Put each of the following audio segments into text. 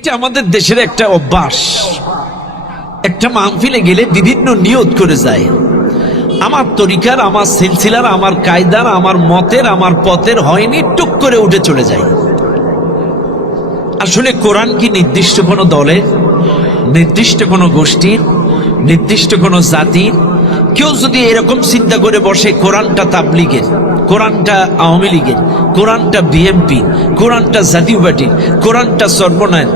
এটা আমাদের দেশের একটা অভ্যাস। একটা মাহফিলে গেলে বিভিন্ন নিয়ত করে যায়, আমার তরিকার, আমার সিলসিলার, আমার কায়দার, আমার মতের, আমার পথের হয়নি, টুক করে উঠে চলে যায়। আসলে কোরআন কি নির্দিষ্ট কোনো দলের, নির্দিষ্ট কোনো গোষ্ঠীর, নির্দিষ্ট কোনো জাতির? কেউ যদি এরকম চিন্তা করে বসে কোরআনটা তাবলীগের, কোরআনটা আওয়ামী লীগের, কোরআনটা বিএমপি, কোরআনটা জাতীয় পার্টির, কোরআনটা সর্বনায়ন,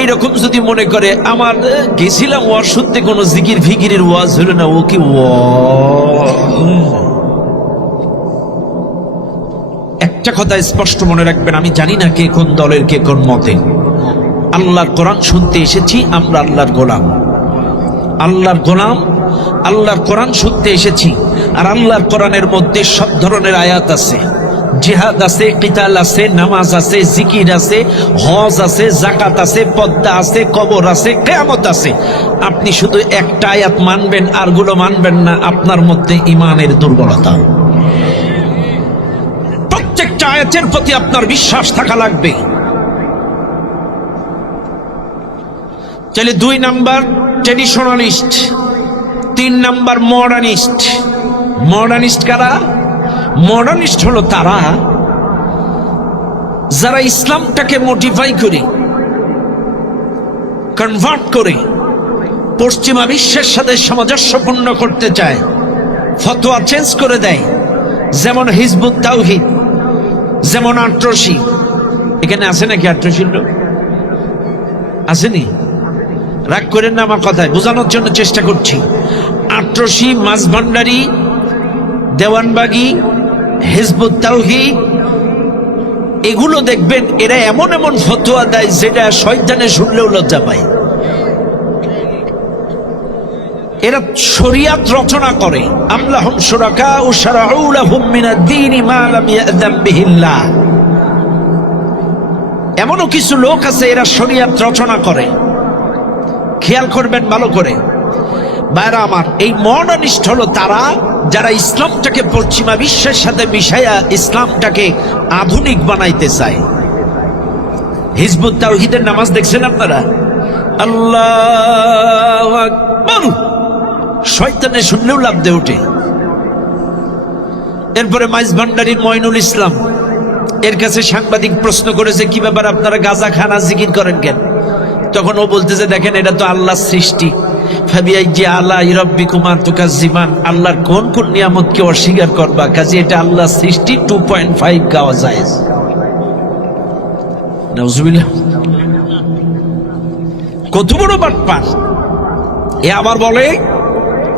এইরকম যদি মনে করে, আমার গেছিলাম ওয়াজ শুনতে, কোনো জিকির ফিকিরের ওয়াজ হলো না, ও কি একটা কথা স্পষ্ট মনে রাখবেন, আমি জানি না কে কোন দলের, কে কোন মতে। আল্লাহর কোরআন শুনতে এসেছি, আমরা আল্লাহর গোলাম, আল্লাহর গোলাম, আল্লাহর কোরআন শুনতে এসেছি। আর আল্লাহর কোরআনের মধ্যে সব ধরনের আয়াত আছে, জিহাদ আছে, কিতাল আছে, নামাজ আছে, জিকির আছে, হজ আছে, যাকাত আছে, পদ্মা আছে, কবর আছে, কিয়ামত আছে। আপনি শুধু একটা আয়াত মানবেন আর গুলো মানবেন না, আপনার মধ্যে ঈমানের দুর্বলতা। প্রত্যেকটা আয়াতের প্রতি আপনার বিশ্বাস থাকা লাগবে। তাহলে 2 নাম্বার ট্রেডিশনালিস্ট, 3 নাম্বার মডার্নিস্ট। মডার্নিস্ট কারা? মডার্নিস্ট হলো তারা যারা ইসলামটাকে মডিফাই করে, কনভার্ট করে পশ্চিমা বিশ্বের সাথে সামঞ্জস্যপূর্ণ করতে চায়, ফতোয়া চেঞ্জ করে দেয়। যেমন হিজবুত তাওহীদ, যেমন আট্রসি। এখানে আছে নাকি আট্রসির লোক? আসেনি? রাগ করেন না আমার কথায়, বোঝানোর জন্য চেষ্টা করছি। আট্রসি, মাঝভান্ডারি, দেওয়ানবাগি, হিজবুত তাওহীদ, এগুলো দেখবেন এরা এমন এমন ফতোয়া দেয় যেটা শয়তানে শুনলেও লজ্জা পায়। এরা শরিয়াত রচনা করে। আমলাহুম শুরাকাউ শারাউ লাহুম মিনাদ-দীনি মা লাম ইয়াযাম বিহিল্লাহ। এমনও কিছু লোক আছে এরা শরিয়াত রচনা করে। খেয়াল করবেন ভালো করে ভাইরা আমার। এই মডার্নিস্ট হলো তারা যারা ইসলামটাকে পশ্চিমা বিশ্বের সাথে মিশাইয়া ইসলামটাকে আধুনিক বানাইতে চায়। হিজবুত তাওহীদের নামাজ দেখছেন আপনারা? আল্লাহু আকবার, শয়তানে শুনলেও লাফ দিয়ে ওঠে। এরপরে মাইজভান্ডারির মঈনুল ইসলাম, এর কাছে সাংবাদিক প্রশ্ন করেছে, কি ব্যাপার আপনারা গাঁজা খানা জিকির করেন কেন? তখন ও বলতেছে, দেখেন এটা তো আল্লাহর সৃষ্টি। ফাবিআইয়ি আলাই রাব্বিকুমা তুকাজ্জিবান, আল্লাহর কোন কোন নিয়ামতকে অস্বীকার করবা, কাজে এটা আল্লাহর সৃষ্টি, 2.5 গাওয়া জায়েজ। নাউজুবিল্লাহ। কত বড় বাটপার! এ আবার বলে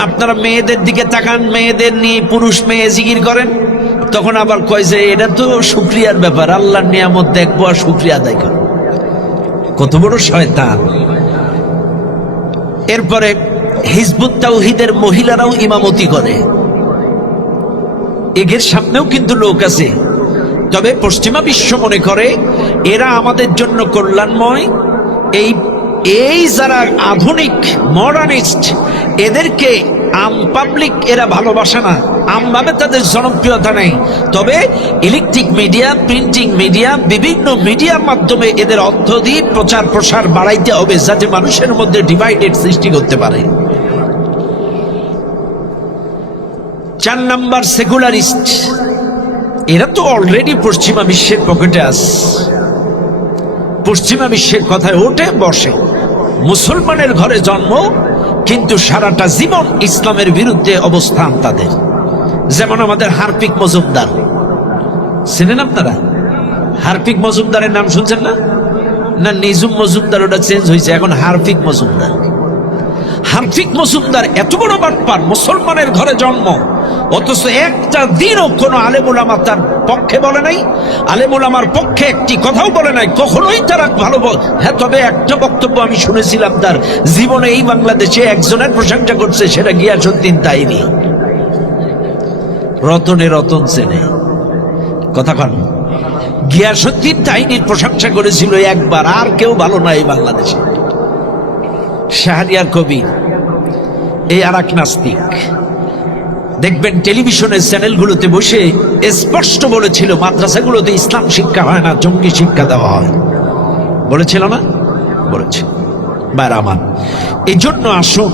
আপনারা মেয়েদের দিকে তাকান, মেয়েদের নিয়ে পুরুষ মেয়ে জিকির করেন। তখন আবার কয় যে এটা তো শুকরিয়ার ব্যাপার, আল্লাহর নিয়ামত দেখবো আর শুকরিয়া আদায় করবো। কত বড় শয়তান! এরপরে হিজবুত তাওহীদের মহিলারাও ইমামতি করে। এদের সামনেও কিন্তু লোক আছে, তবে পশ্চিমা বিশ্ব মনে করে এরা আমাদের জন্য কল্যাণময়। এই যারা আধুনিক মডার্নিস্ট, এদেরকে আম পাবলিক এরা ভালোবাসে না, আমভাবে তাদের জনপ্রিয়তা নেই। তবে ইলেকট্রিক মিডিয়া, প্রিন্টিং মিডিয়া, বিভিন্ন মিডিয়ার মাধ্যমে এদের অর্থ দিয়ে প্রচার প্রসার বাড়াইতে হবে, যাতে মানুষের মধ্যে ডিভাইডেড সৃষ্টি করতে পারে। 4 নাম্বার সেকুলারিস্ট। এরা তো অলরেডি পশ্চিমা বিশ্বের পকেটে আছে, পশ্চিমা বিশ্বের কথায় ওঠে বসে। মুসলমানের ঘরে জন্ম, কিন্তু সারাটা জীবন ইসলামের বিরুদ্ধে অবস্থান তাদের। যেমন আমাদের হারপিক মজুমদার, চেনেন আপনারা? হারপিক মজুমদারের নাম শুনছেন না? না, নিজুম মজুমদার, ওটা চেঞ্জ হয়েছে, এখন হারপিক মজুমদার। হারপিক মজুমদার এত বড় বাটপার, মুসলমানের ঘরে জন্ম, অথচ একটা দিনও কোনো আলেম উলামা তার পক্ষে বলে নাই, আলেম উলামার পক্ষে একটি কথাও বলে নাই, কখনোই তারা ভালো হ্যাঁ। তবে একটা বক্তব্য আমি শুনেছিলাম, তার জীবনে এই বাংলাদেশে একজনের প্রশংসা করছে, সেটা গিয়াসউদ্দিন তাইনি। রতনে রতন চেনে, কথা কন। গিয়াসউদ্দিন তাইনির প্রশংসা করেছিল একবার, আর কেউ ভালো না এই বাংলাদেশে। শাহরিয়ার কবির, এই আর এক নাস্তিক। দেখবেন টেলিভিশনের চ্যানেলগুলোতে বসে স্পষ্ট বলেছিল মাদ্রাসাগুলোতে ইসলাম শিক্ষা হয় না, জঙ্গি শিক্ষা দেওয়া হয়। বলেছিল না? করেছে। বারামান, এই জন্য আসুন,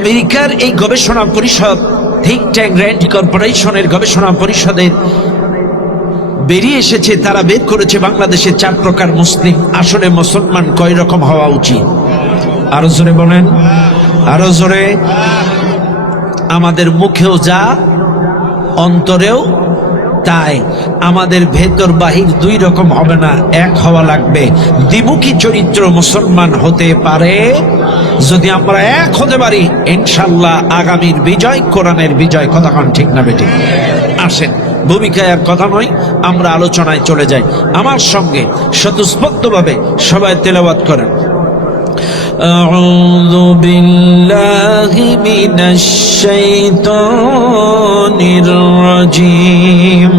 আমেরিকার এই গবেষণা পরিষদ, থিঙ্ক ট্যাঙ্ক র্যান্ড কর্পোরেশনের গবেষণা পরিষদের বেরিয়ে এসেছে, তারা বের করেছে বাংলাদেশে 4 প্রকার মুসলিম। আসলে মুসলমান কয় রকম হওয়া উচিত? আরো জোরে বলেন, আরো জোরে। আমাদের মুখেও যা, অন্তরেও তাই। আমাদের ভেতর বাহির 2 রকম হবে না, এক হওয়া লাগবে। দ্বিমুখী চরিত্র মুসলমান হতে পারে যদি আমরা এক হতে পারি, ইনশাআল্লাহ আগামীর বিজয় কোরআনের বিজয়। কথা কন ঠিক না বেঠিক? আসেন, ভূমিকায় আর কথা নয়, আমরা আলোচনায় চলে যাই। আমার সঙ্গে স্বতঃস্ফূর্তভাবে সবাই তেলাওয়াত করেন। أعوذ بالله من الشيطان الرجيم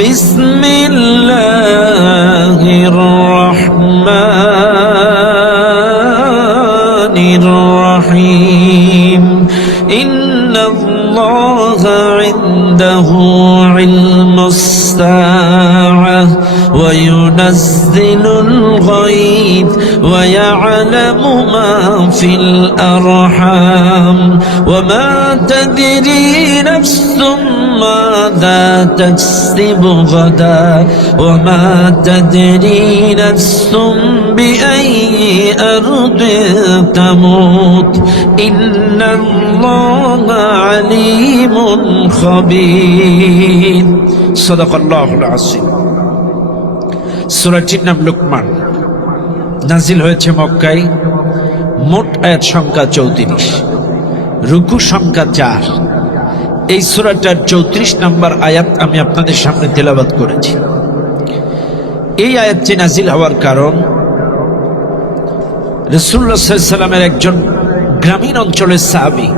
بسم الله الرحمن الرحيم إن الله عنده علم الساعة وينزل الغيث ويعلم ما في الأرحام وما تدري نفس ماذا تكسب غدا وما تدري نفس بأي أرض تموت إن الله عليم خبير صدق الله العظيم। সূরাটির নাম লুকমান, নাজিল হয়েছে মক্কায়। মোট আয়াত সংখ্যা 34, রুকু সংখ্যা 4। এই সূরাটার 34 নম্বর আয়াত আমি আপনাদের সামনে তেলাওয়াত করেছি। এই আয়াতটি নাজিল হওয়ার কারণ, রাসূলুল্লাহ সাল্লাল্লাহু আলাইহি ওয়াসাল্লামের একজন গ্রামীণ অঞ্চলের সাহাবী,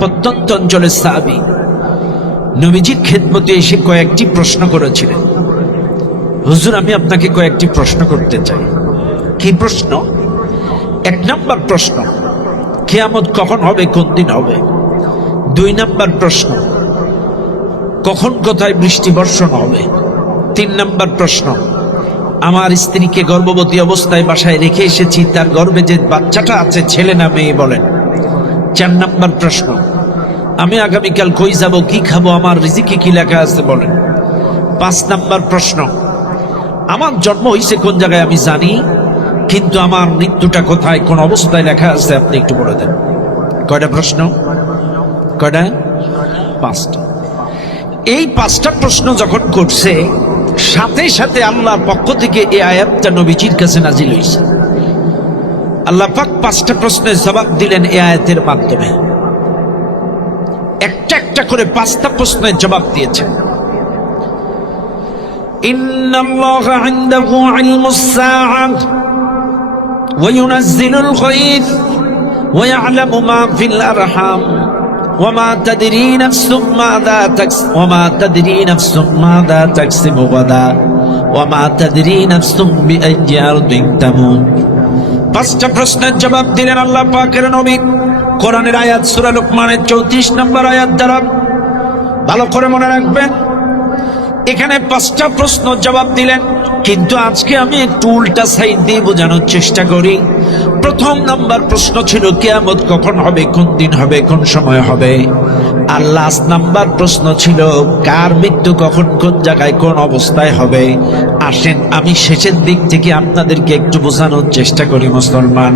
প্রত্যন্ত অঞ্চলের সাহাবী নবীজির খেদমতে এসে কয়েকটি প্রশ্ন করেছিলেন। হুজুর, আমি আপনাকে কয়েকটি প্রশ্ন করতে চাই। কি প্রশ্ন? 1 নম্বর প্রশ্ন, কিয়ামত কখন হবে, কোন দিন হবে? 2 নম্বর প্রশ্ন, কখন কোথায় বৃষ্টি বর্ষণ হবে? 3 নম্বর প্রশ্ন, আমার স্ত্রীকে গর্ভবতী অবস্থায় বাসায় রেখে এসেছি, তার গর্ভে যে বাচ্চাটা আছে ছেলে না মেয়ে বলেন? 4 নম্বর প্রশ্ন, আমি আগামীকাল কই যাব, কি খাবো, আমার রিজিকে কি লেখা আছে বলেন? 5 নম্বর প্রশ্ন, আমার জন্ম হয়েছে কোন জায়গায় আমি জানি, কিন্তু আমার মৃত্যুটা কোথায়, কোন অবস্থায় লেখা আছে, আপনি একটু বলে দেন। কয়টা প্রশ্ন? কয়টা? 5টা। এই 5টা প্রশ্ন যখন করছে, সাথে সাথে আল্লাহর পক্ষ থেকে এই আয়াতটা নবীজির কাছে নাজিল হয়েছে। আল্লাহ পাক 5টা প্রশ্নের জবাব দিলেন এই আয়াতের মাধ্যমে। একটা একটা করে 5টা প্রশ্নের জবাব দিয়েছেন। إن الله عنده علم الساعة وينزل الغيث ويعلم ما في الأرحام وما تدري نفس ماذا تكسب غدا وما تدري نفس بأي أرض تموت। 5টা প্রশ্নের জবাব দিলেন আল্লাহ পাকের নবী কোরআনের আয়াত সূরা লুকমানের 34 নম্বর আয়াত দ্বারা। ভালো করে মনে রাখবেন, এখানে 5টা প্রশ্ন জবাব দিলেন, কিন্তু আজকে আমি একটু উল্টা সাইড দিয়ে বোঝানোর চেষ্টা করি। 1 নম্বর প্রশ্ন ছিল কিয়ামত কখন হবে, কোন দিন হবে, কোন সময় হবে। আর লাস্ট নাম্বার প্রশ্ন ছিল কার মৃত্যু কখন, কোন জায়গায়, কোন অবস্থায় হবে। আসেন আমি শেষের দিক থেকে আপনাদেরকে একটু বোঝানোর চেষ্টা করি। মুসলমান,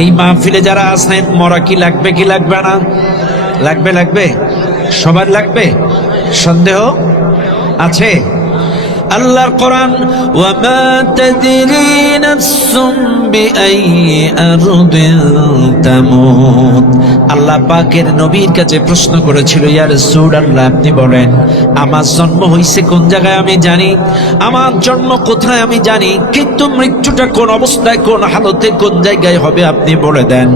এই মাহফিলে যারা আছেন, মরা কি লাগবে কি লাগবে না? লাগবে, লাগবে, সবার লাগবে, সন্দেহ আছে? আল্লাহর কোরআন, ওয়ামা তাদরি নাফসুম বিআইয়ি আরদিন তামুত। আল্লাহ পাকের নবীর কাছে প্রশ্ন করেছিল, ইয়া রাসূলুল্লাহ, আপনি বলেন আমার জন্ম হইছে কোন জায়গায় আমি জানি, আমার জন্ম কোথায় আমি জানি, কিন্তু মৃত্যুটা কোন অবস্থায়, কোন হালতে, কোন জায়গায় হবে আপনি বলে দেন।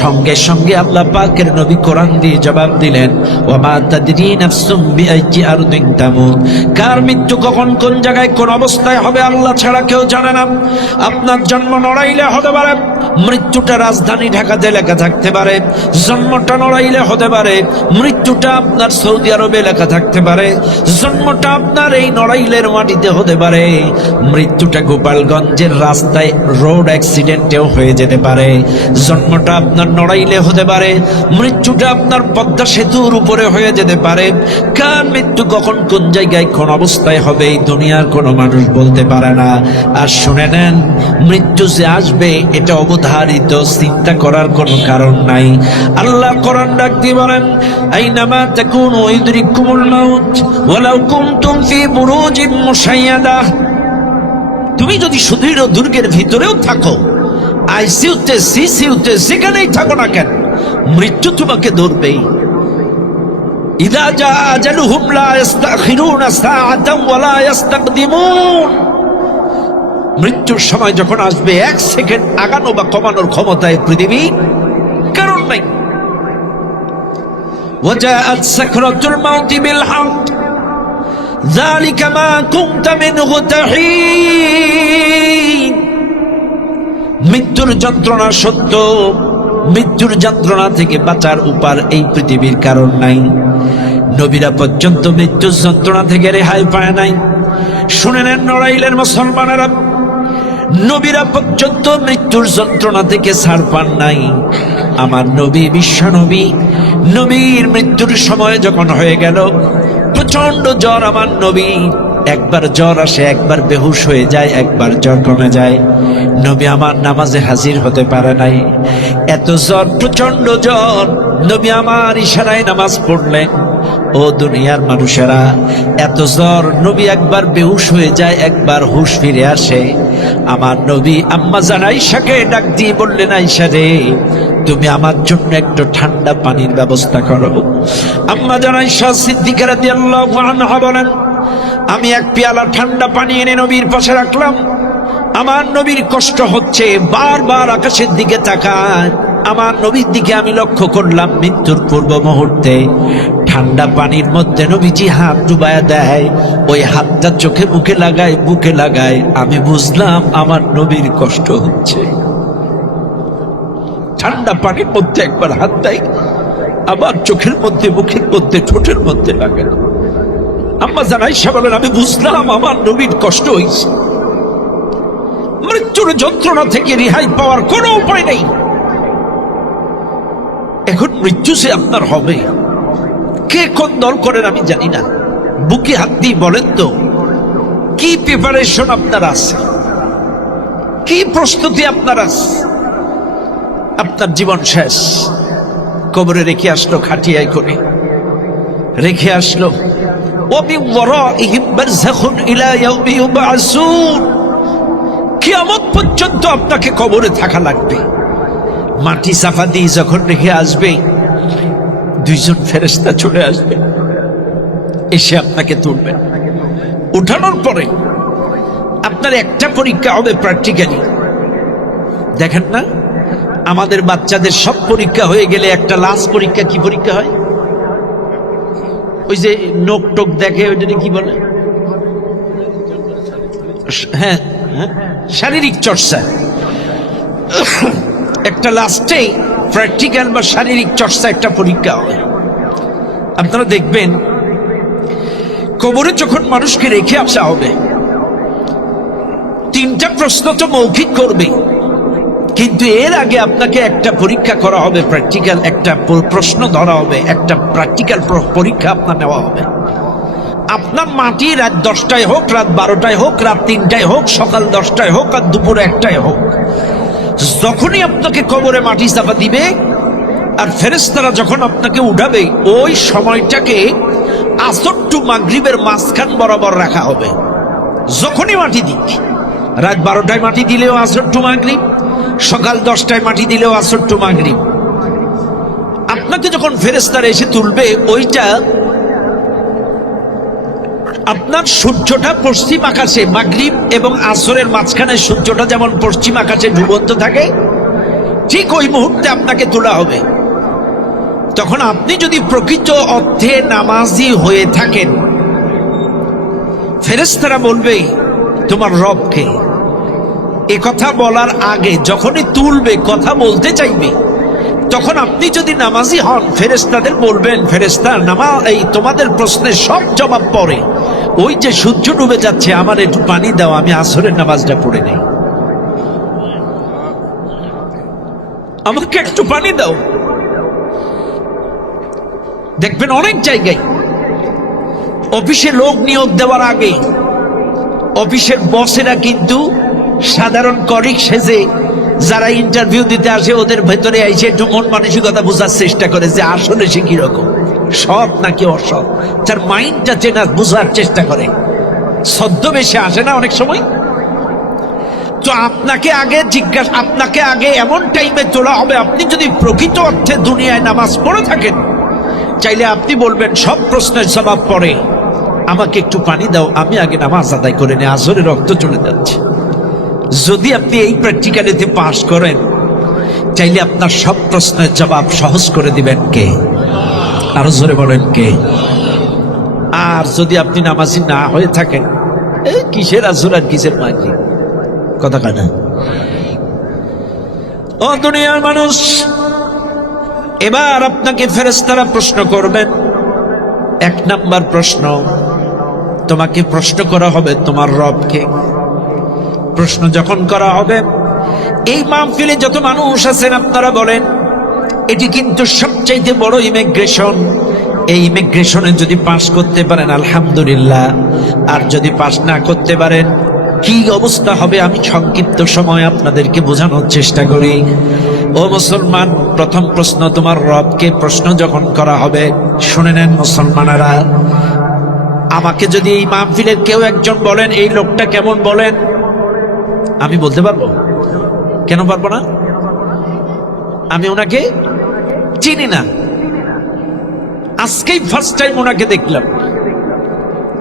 সঙ্গে সঙ্গে আল্লাহ পাকের নবী কোরআন দিয়ে জবাব দিলেন, ওয়ামা তাদরি নাফসুম বিআইয়ি আরদিন তামুত। কার মৃত্যু কখন, কোন জায়গায়, কোন অবস্থায় হবে আল্লাহ ছাড়া কেউ জানে না। আপনার জন্ম নড়াই নড়াইলে হতে পারে মৃত্যুটা রাজধানী ঢাকাতে লেখা থাকতে পারে, জন্মটা নড়াইলে হতে পারে মৃত্যুটা আপনার সৌদি আরবে লেখা থাকতে পারে, জন্মটা আপনার এই নড়াইলের মাটিতে হতে পারে, মৃত্যুটা গোপালগঞ্জের রাস্তায় রোড অ্যাক্সিডেন্টেও হয়ে যেতে পারে, জন্মটা আপনার নড়াইলে হতে পারে, মৃত্যুটা আপনার পদ্মা সেতুর উপরে হয়ে যেতে পারে। কার মৃত্যু কখন কোন জায়গায় কোন অবস্থায় হবে এই দুনিয়ার কোনো মানুষ বলতে পারে না। আর শুনে নেন, মৃত্যু যে আসবে এটা অবধারিত, চিন্তা করার কোনো কারণ নাই। আল্লাহ কোরআন ডাক দিয়ে বলেন, আইনামা তাকুনু ইউদরিকুমুল মাউত ওয়ালাউ কুনতুম ফি বুরুজিন মুশাইয়াদা। তুমি যদি সুদৃঢ় দুর্গের ভিতরেও থাকো, আইসিইউতে সিসিইউতে যেখানেই থাকো না কেন, মৃত্যু তোমাকে ধরবেই। ইযা জা আজালুহুম লা ইস্তাখিরুনা সাআতান ওয়া লা ইস্তাকদিমুন। মৃত্যুর সময় যখন আসবে, এক সেকেন্ড আগানো বা কমানোর ক্ষমতায় পৃথিবী কারণ নাই। ওয়াজাআত সাকরাতুল মাউতি বিল হক যালিকা মা কুনতা মিনহু তাহিন। মৃত্যুর যন্ত্রণা সত্য, মৃত্যুর যন্ত্রণা থেকে বাঁচার উপার এই পৃথিবীর কারণ নাই। নবীরা পর্যন্ত মৃত্যুর যন্ত্রণা থেকে রেহাই পায় নাই। শুনে নেন নড়াইলের মুসলমানেরা, নবীরা পর্যন্ত মৃত্যুর যন্ত্রণা থেকে ছাড় পান নাই। আমার নবী, বিশ্ব নবী, নবীর মৃত্যুর সময় যখন হয়ে গেল, প্রচন্ড জ্বর আমার নবী, একবার জ্বর আসে, একবার বেহুশ হয়ে যায়, একবার জ্বর কমে যায়। নবী আমার নামাজে হাজির হতে পারে নাই, এত জ্বর, প্রচন্ড জ্বর। নবী আমার ইশারায় নামাজ পড়লেন। ও দুনিয়ার মানুষেরা, এত জ্বর, নবী একবার বেহুশ হয়ে যায়, একবার হুশ ফিরে আসে। আমার নবী আম্মা জান আয়েশাকে ডাক দিয়ে বললেন, আয়েশা রে, তুমি আমার জন্য একটু ঠান্ডা পানির ব্যবস্থা করো। আম্মা জান আয়েশা সিদ্দিকা রাদিয়াল্লাহু আনহা বলেন, আমি এক পেয়ালা ঠান্ডা পানি এনে নবীর পাশে রাখলাম। আমার নবীর কষ্ট হচ্ছে, বারবার আকাশের দিকে তাকায়। আমার নবীর দিকে আমি লক্ষ্য করলাম, মৃত্যুর পূর্ব মুহূর্তে ঠান্ডা পানির মধ্যে নবীজি হাত ডুবায়া দেয়, ওই হাতটা চোখে মুখে লাগায়, বুকে লাগায়। আমি বুঝলাম আমার নবীর কষ্ট হচ্ছে। ঠান্ডা পানির মধ্যে একবার হাত দেয়, আবার চোখের মধ্যে, মুখের মধ্যে, ঠোঁটের মধ্যে লাগায়। আম্মা জান আয়েশা বলেন, আমি বুঝলাম আমার নবীর কষ্ট হয়েছে। মৃত্যুর যন্ত্রণা থেকে রেহাই পাওয়ার কোনো উপায় নেই। এখন মৃত্যু সে আপনার হবে, কে কোন দল করেন আমি জানি না। বুকে হাত দিয়ে বলেন তো, কি প্রিপারেশন আপনার আছে, কি প্রস্তুতি আপনার আছে? আপনার জীবন শেষ, কবরে রেখে আসলো, খাটিয়ায় করে রেখে আসলো। কিয়ামত পর্যন্ত আপনাকে কবরে থাকা লাগবে। মাটি চাপা দিয়ে যখন রেখে আসবে, দুইজন ফেরেশতা চলে আসবে, এসে আপনাকে তুলবেন। উঠানোর পরে আপনার একটা পরীক্ষা হবে প্র্যাকটিক্যালি। দেখেন না, আমাদের বাচ্চাদের সব পরীক্ষা হয়ে গেলে একটা লাস্ট পরীক্ষা, কি পরীক্ষা হয়? ওই যে নোক টোক দেখে, ওইটা কি বলে? হ্যাঁ, শারীরিক চর্চা। একটা লাস্টে প্র্যাকটিক্যাল বা শারীরিক চর্চা একটা পরীক্ষা হবে। আপনারা দেখবেন, কবরে যখন মানুষকে রেখে আসা হবে, তিনটা প্রশ্ন তো মৌখিক করবে, কিন্তু এর আগে আপনাকে একটা পরীক্ষা করা হবে, প্র্যাকটিক্যাল একটা প্রশ্ন ধরা হবে, একটা প্র্যাকটিক্যাল পরীক্ষা আপনার নেওয়া হবে। আপনার মাটি রাত 10টায় হোক, রাত 12টায় হোক, রাত 3টায় হোক, সকাল 10টায় হোক, আর দুপুর 1টায় হোক, যখনই আপনাকে কবরে মাটি চাপা দিবে আর ফেরেশতারা যখন আপনাকে উঠাবে, ওই সময়টাকে আসর টু মাগরিবের মাঝখান বরাবর রাখা হবে। যখনই মাটি দিক, রাত 12টায় মাটি দিলেও আসর টু মাগরিব, সকাল 10টায় মাটি দিলেও আসর টু মাগরিব। আপনাকে যখন ফেরেশতারা এসে তুলবে, ওইটা আপনার সূর্যটা পশ্চিম আকাশে, মাগরিব এবং আসরের মাঝখানে সূর্যটা যেমন পশ্চিম আকাশে ডুবন্ত থাকে, ঠিক ওই মুহূর্তে আপনাকে তোলা হবে। তখন আপনি যদি প্রকৃত অর্থে নামাজি হয়ে থাকেন, ফেরেশতারা বলবে, তোমার রব কে? এ কথা বলার আগে যখনই তুলবে, কথা বলতে চাইবে, তখন আপনি যদি নামাজি হন, ফেরেশতাদের বলবেন, ফেরেশতা এই তোমাদের প্রশ্নের সব জবাব পরে, ওই যে সূর্য ডুবে যাচ্ছে, আমার একটু পানি দাও, আমি আসরের নামাজটা পড়ে নেই, আমাকে একটু পানি দাও। দেখবেন অনেক জায়গায় অফিসে লোক নিয়োগ দেওয়ার আগে অফিসের বসেরা কিন্তু সাধারণ কলিগ সেজে যারা ইন্টারভিউ দিতে আসে ওদের ভেতরে এসে একটু মন মানসিকতা বোঝার চেষ্টা করে যে আসলে সে কিরকম, সৎ নাকি অসৎ, তার মাইন্ডটা চেনা বোঝার চেষ্টা করে। ছদ্মবেশে আসে না অনেক সময়। তো আপনাকে আগে এমন টাইমে তোলা হবে, আপনি যদি প্রকৃত অর্থে দুনিয়ায় নামাজ পড়ে থাকেন, চাইলে আপনি বলবেন সব প্রশ্নের জবাব পরে, আমাকে একটু পানি দাও, আমি আগে নামাজ আদায় করে নিয়ে আসরে রক্ত চলে যাচ্ছে। যদি আপনি এই প্র্যাকটিক্যালিতে পাস করেন, চাইলে আপনার সব প্রশ্নের জবাব সহজ করে দিবেন কে? আরো জোরে বলেন কে? আর যদি আপনি নামাজি না হয়ে থাকেন, এই কিসের আসর আর কিসের মাগরিব, কথা কয় না। ও দুনিয়ার মানুষ, এবার আপনাকে ফেরেশতারা প্রশ্ন করবেন। এক নাম্বার প্রশ্ন, তোমাকে প্রশ্ন করা হবে তোমার রবকে। প্রশ্ন যখন করা হবে, এই মাহফিলে যত মানুষ আছেন আপনারা বলেন, এটি কিন্তু সবচাইতে বড় ইমিগ্রেশন। এই ইমিগ্রেশনে যদি পাস করতে পারেন আলহামদুলিল্লাহ, আর যদি পাস না করতে পারেন কি অবস্থা হবে আমি সংক্ষিপ্ত সময় আপনাদেরকে বোঝানোর চেষ্টা করি। ও মুসলমান, প্রথম প্রশ্ন তোমার রবকে প্রশ্ন যখন করা হবে, শুনে নেন মুসলমানেরা, আমাকে যদি এই মাহফিলের কেউ একজন বলেন এই লোকটা কেমন, বলেন, আমি বলতে পারবো? কেন পারবো না? আমি ওনাকে চিনি না, আজকেই ফার্স্ট টাইম ওনাকে দেখলাম।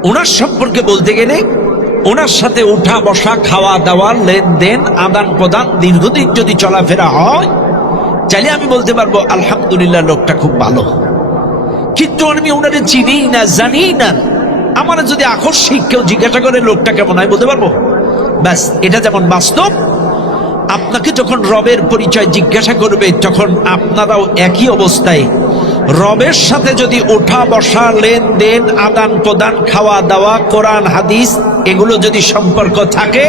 ওনার সম্পর্কে বলতে গেলে ওনার সাথে উঠা বসা, খাওয়া দাওয়া, লেনদেন, আদান প্রদান দীর্ঘদিন যদি চলাফেরা হয়, চাইলে আমি বলতে পারবো আলহামদুলিল্লাহ লোকটা খুব ভালো। কিন্তু আমি ওনারে চিনি না, জানি না। আমার যদি আকস্মিক কেউ জিজ্ঞাসা করে লোকটা কেমন হয়, বলতে পারবো? ব্যাস, এটা যেমন বাস্তব, আপনাকে যখন রবের পরিচয় জিজ্ঞাসা করবে, তখন আপনারাও একই অবস্থায় রবের সাথে যদি ওঠা বসা, লেনদেন, আদান প্রদান, খাওয়া দাওয়া, কোরআন হাদিস এগুলো যদি সম্পর্ক থাকে,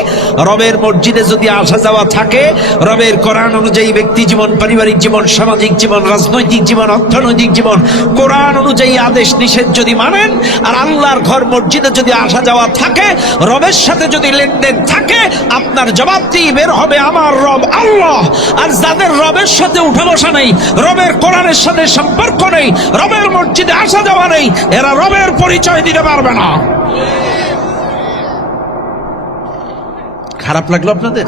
রবের মসজিদে যদি আসা যাওয়া থাকে, রবের কোরআন অনুযায়ী ব্যক্তি জীবন, পারিবারিক জীবন, সামাজিক জীবন, রাজনৈতিক জীবন, অর্থনৈতিক জীবন, কোরআন অনুযায়ী আদেশ নিষেধ যদি মানেন, আর আল্লাহর ঘর মসজিদে যদি আসা যাওয়া থাকে, রবের সাথে যদি লেনদেন থাকে, আপনার জবাবটি বের হবে আমার রব আল্লাহ। আর যাদের রবের সাথে উঠা বসা নেই, রবের কোরআনের সাথে সম্পর্ক নেই, রবের মসজিদে আসা যাওয়া নেই, এরা রবের পরিচয় দিতে পারবে না। খারাপ লাগলো আপনাদের?